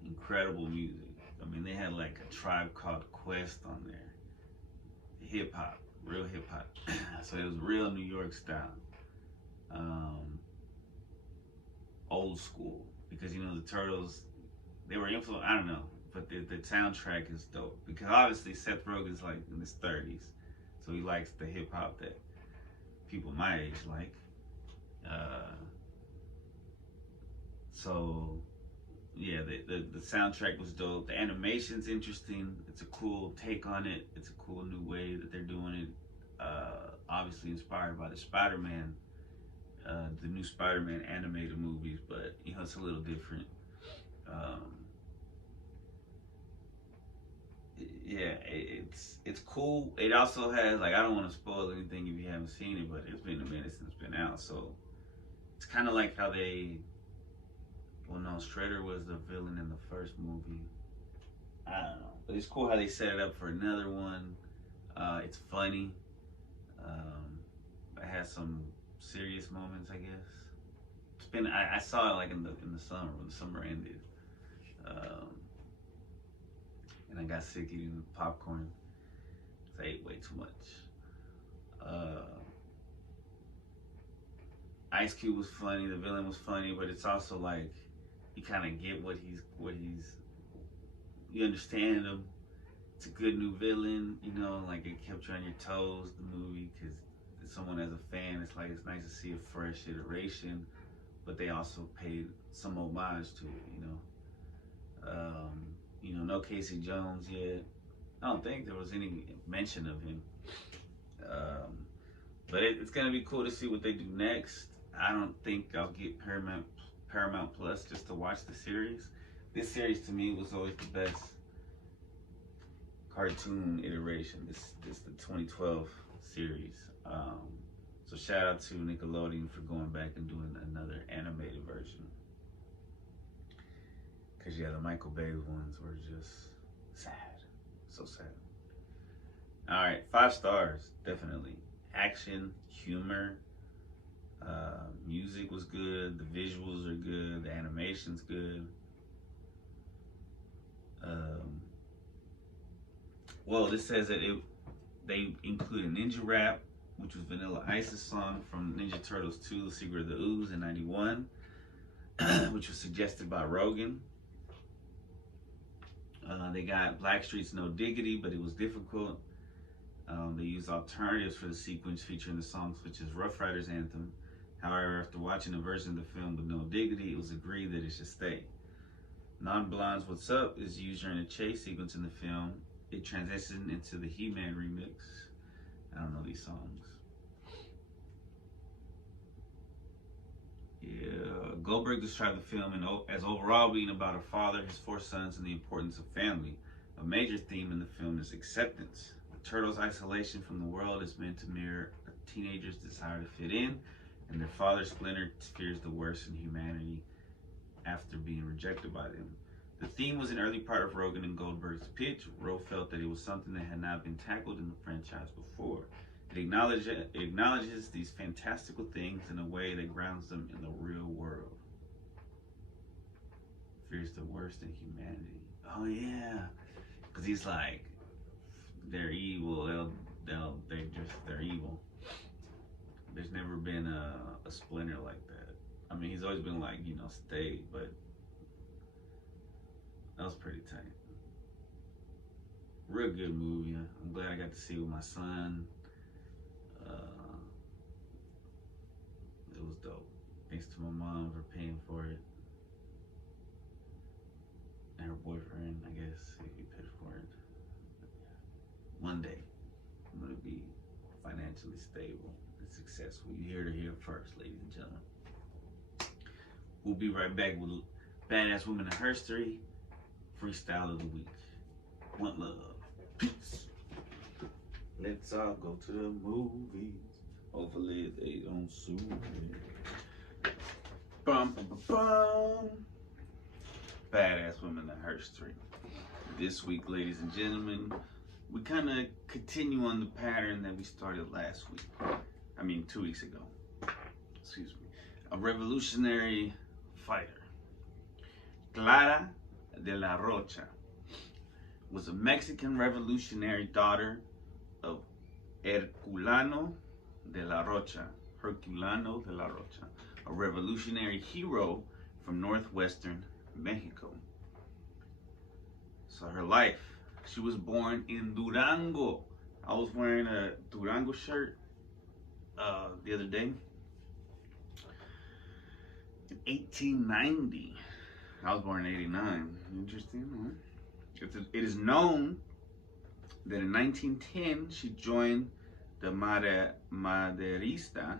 incredible music. I mean, they had like a Tribe Called Quest on there. Hip hop, real hip hop. So it was real New York style. Old school. Because, you know, the Turtles, they were influenced, I don't know, but the soundtrack is dope. Because obviously Seth Rogen's like in his 30s. So he likes the hip hop that people my age like. So yeah, the soundtrack was dope. The animation's interesting. It's a cool take on it. It's a cool new way that they're doing it. Obviously inspired by the Spider-Man, the new Spider-Man animated movies, but you know, it's a little different. Yeah, it's cool. It also has, like, I don't want to spoil anything if you haven't seen it, but it's been a minute since it's been out, so it's kind of like how they, well, no, Shredder was the villain in the first movie. I don't know, but it's cool how they set it up for another one. It's funny. It has some serious moments, I guess. It's been, I saw it like in the summer when the summer ended. And I got sick eating popcorn. So I ate way too much. Ice Cube was funny, the villain was funny, but it's also like you kind of get what he's, you understand him. It's a good new villain, you know, like it kept you on your toes, the movie, because someone as a fan, it's like it's nice to see a fresh iteration, but they also paid some homage to it, you know. You know, no Casey Jones yet. I don't think there was any mention of him. But it's gonna be cool to see what they do next. I don't think I'll get Paramount Plus just to watch the series. This series to me was always the best cartoon iteration. This the 2012 series. So shout out to Nickelodeon for going back and doing another animated version. Cause yeah, the Michael Bay ones were just sad, so sad. All right, 5 stars, definitely. Action, humor, music was good, the visuals are good, the animation's good. Well, this says that they include a Ninja Rap, which was Vanilla Ice's song from Ninja Turtles 2: The Secret of the Ooze in '91, which was suggested by Rogan. They got Blackstreet's No Diggity, but it was difficult. They used alternatives for the sequence featuring the songs such as Rough Riders Anthem. However, after watching a version of the film with No Diggity, it was agreed that it should stay. Non-Blonde's What's Up is used during the chase sequence in the film. It transitioned into the He-Man remix. I don't know these songs. Yeah, Goldberg described the film as overall being about a father, his 4 sons, and the importance of family. A major theme in the film is acceptance. The Turtles' isolation from the world is meant to mirror a teenager's desire to fit in, and their father, Splinter, fears the worst in humanity after being rejected by them. The theme was an early part of Rogen and Goldberg's pitch. Rowe felt that it was something that had not been tackled in the franchise before. It acknowledges these fantastical things in a way that grounds them in the real world. Fears the worst in humanity. Oh yeah, because he's like, they're evil. They're evil. There's never been a Splinter like that. I mean, he's always been like, you know, stay, but that was pretty tight. Real good movie. I'm glad I got to see it with my son. It was dope. Thanks to my mom for paying for it. And her boyfriend, I guess, he paid for it. One day, I'm going to be financially stable and successful. You heard it here first, ladies and gentlemen. We'll be right back with Badass Women in History, Freestyle of the Week. One love. Peace. Let's all go to the movies. Hopefully they don't sue me. Bum, bum, bum, bum. Badass Women in History. This week, ladies and gentlemen, we kind of continue on the pattern that we started last week. 2 weeks ago. Excuse me. A revolutionary fighter. Clara de la Rocha was a Mexican revolutionary daughter of Herculano de la Rocha, a revolutionary hero from northwestern Mexico. So her life, she was born in Durango. I was wearing a Durango shirt the other day. In 1890. I was born in 89. Interesting, huh? It is known that in 1910 she joined the Maderista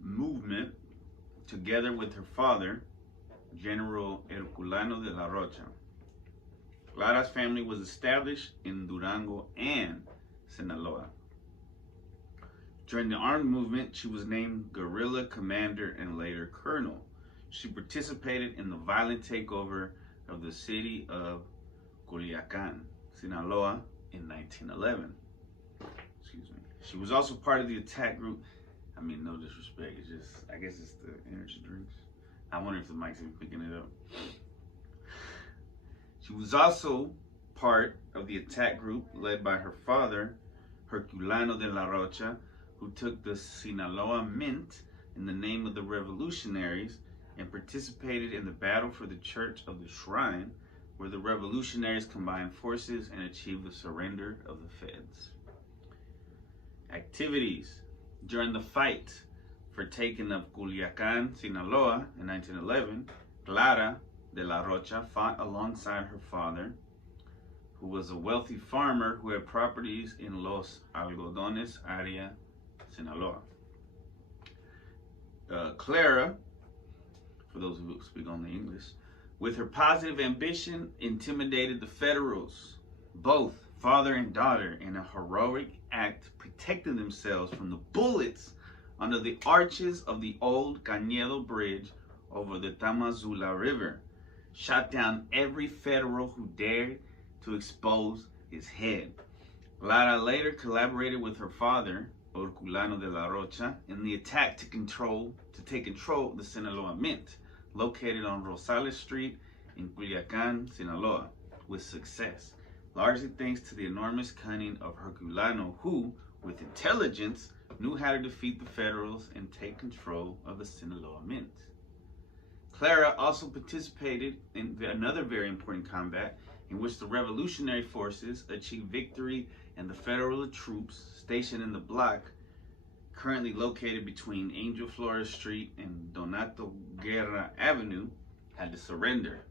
movement together with her father, General Herculano de la Rocha. Clara's family was established in Durango and Sinaloa. During the armed movement, she was named guerrilla commander and later colonel. She participated in the violent takeover of the city of Culiacan, Sinaloa in 1911. Excuse me. She was also part of the attack group. I mean, no disrespect. It's just, I guess it's the energy drinks. I wonder if the mic's even picking it up. She was also part of the attack group led by her father, Herculano de la Rocha, who took the Sinaloa Mint in the name of the revolutionaries and participated in the battle for the Church of the Shrine, where the revolutionaries combined forces and achieved the surrender of the feds. Activities. During the fight for taking of Culiacan, Sinaloa in 1911, Clara de la Rocha fought alongside her father, who was a wealthy farmer who had properties in Los Algodones area, Sinaloa. Clara, for those who speak only English, with her positive ambition, intimidated the Federals. Both father and daughter, in a heroic act, protected themselves from the bullets under the arches of the old Cañedo Bridge over the Tamazula River, shot down every Federal who dared to expose his head. Clara later collaborated with her father, Herculano de la Rocha, in the attack to take control of the Sinaloa Mint, located on Rosales Street in Culiacan, Sinaloa, with success, largely thanks to the enormous cunning of Herculano, who, with intelligence, knew how to defeat the Federals and take control of the Sinaloa Mint. Clara also participated in another very important combat in which the revolutionary forces achieved victory and the Federal troops stationed in the block currently located between Angel Flores Street and Donato Guerra Avenue had to surrender.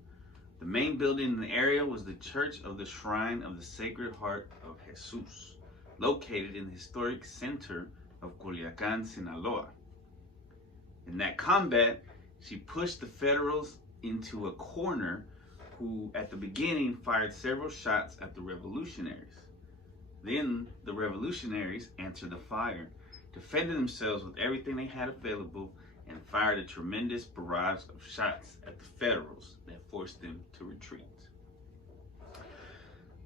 The main building in the area was the Church of the Shrine of the Sacred Heart of Jesus, located in the historic center of Culiacan, Sinaloa. In that combat, she pushed the Federals into a corner, who at the beginning fired several shots at the revolutionaries. Then the revolutionaries answered the fire, defended themselves with everything they had available, and fired a tremendous barrage of shots at the Federals that forced them to retreat.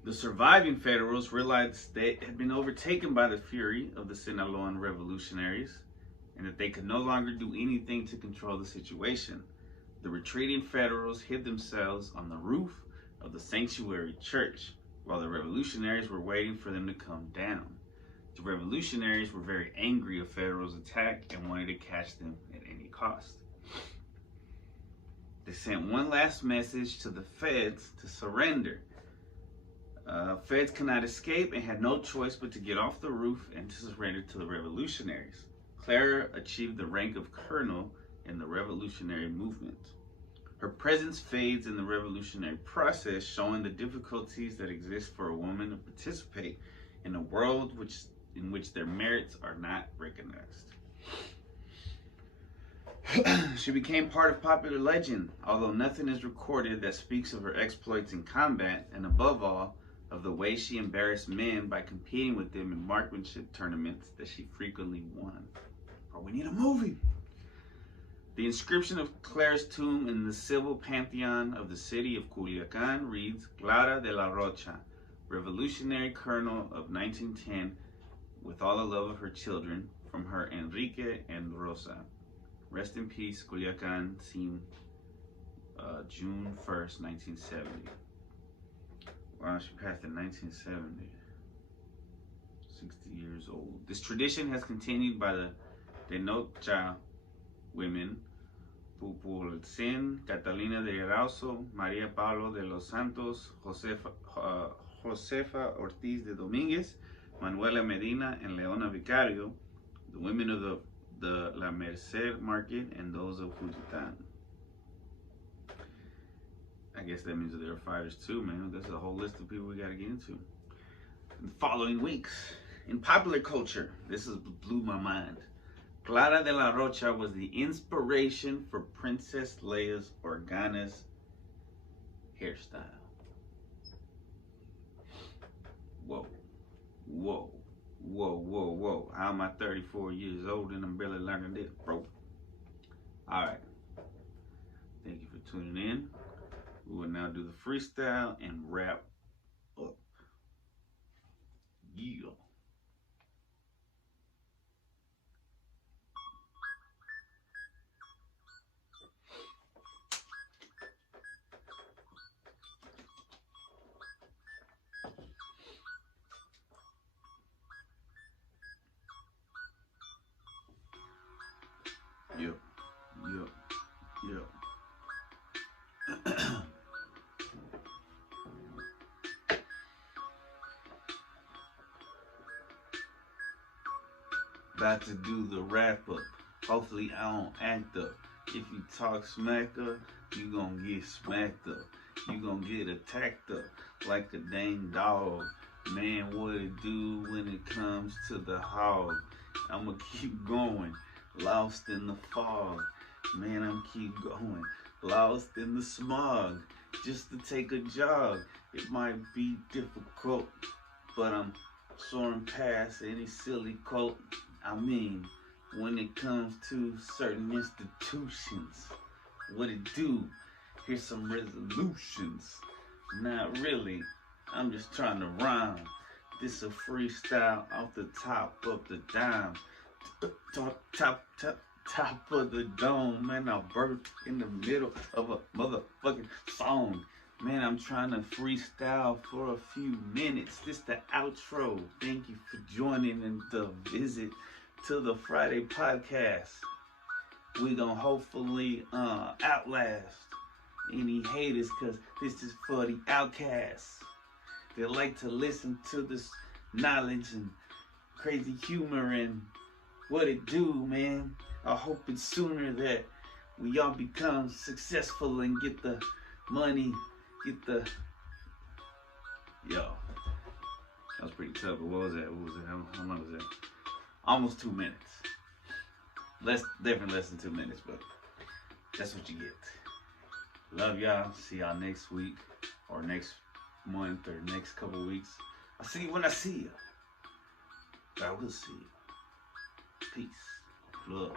The surviving Federals realized they had been overtaken by the fury of the Sinaloan revolutionaries and that they could no longer do anything to control the situation. The retreating Federals hid themselves on the roof of the sanctuary church while the revolutionaries were waiting for them to come down. The revolutionaries were very angry of Federals' attack and wanted to catch them at any cost. They sent one last message to the feds to surrender. Feds could not escape and had no choice but to get off the roof and to surrender to the revolutionaries. Clara achieved the rank of colonel in the revolutionary movement. Her presence fades in the revolutionary process, showing the difficulties that exist for a woman to participate in a world in which their merits are not recognized. She became part of popular legend, although nothing is recorded that speaks of her exploits in combat, and above all, of the way she embarrassed men by competing with them in marksmanship tournaments that she frequently won. Bro, we need a movie! The inscription of Clara's tomb in the civil pantheon of the city of Culiacan reads, Clara de la Rocha, Revolutionary Colonel of 1910, with all the love of her children, from her Enrique and Rosa. Rest in peace, Culiacan, sin June 1st, 1970. Wow, she passed in 1970. 60 years old. This tradition has continued by the Denocha women, Pupulcén, Catalina de Erauso, María Pablo de los Santos, Josefa Ortiz de Domínguez, Manuela Medina, and Leona Vicario, the women of the La Merced Market, and those of Juchitán. I guess that means that there are fighters too, man. That's a whole list of people we gotta get into. In the following weeks, in popular culture, this blew my mind. Clara de la Rocha was the inspiration for Princess Leia's Organa's hairstyle. Whoa, whoa, whoa, whoa, whoa. How am I 34 years old and I'm barely learning this, bro? All right. Thank you for tuning in. We will now do the freestyle and wrap up. Yeah. Yep, yep, yep. About to do the wrap up. Hopefully I don't act up. If you talk smack up, you gon' get smacked up. You gon' get attacked up like a dang dog. Man, what it do when it comes to the hog? I'ma keep going, lost in the fog. Man, I'm keep going, lost in the smog. Just to take a jog, it might be difficult, but I'm soaring past any silly quote. I mean, when it comes to certain institutions, what it do? Here's some resolutions. Not really, I'm just trying to rhyme. This a freestyle off the top of the dime. Top of the dome. Man, I burst in the middle of a motherfucking song. Man, I'm trying to freestyle for a few minutes. This the outro. Thank you for joining in the visit to the Friday podcast. We gonna hopefully outlast any haters, cause this is for the outcasts that like to listen to this knowledge and crazy humor and what it do, man. I hope it's sooner that we all become successful and get the money, yo. That was pretty tough, but what was that? How long was that? Almost 2 minutes. Definitely less than 2 minutes, but that's what you get. Love y'all. See y'all next week or next month or next couple weeks. I'll see you when I see you. I will see you. Peace. Love.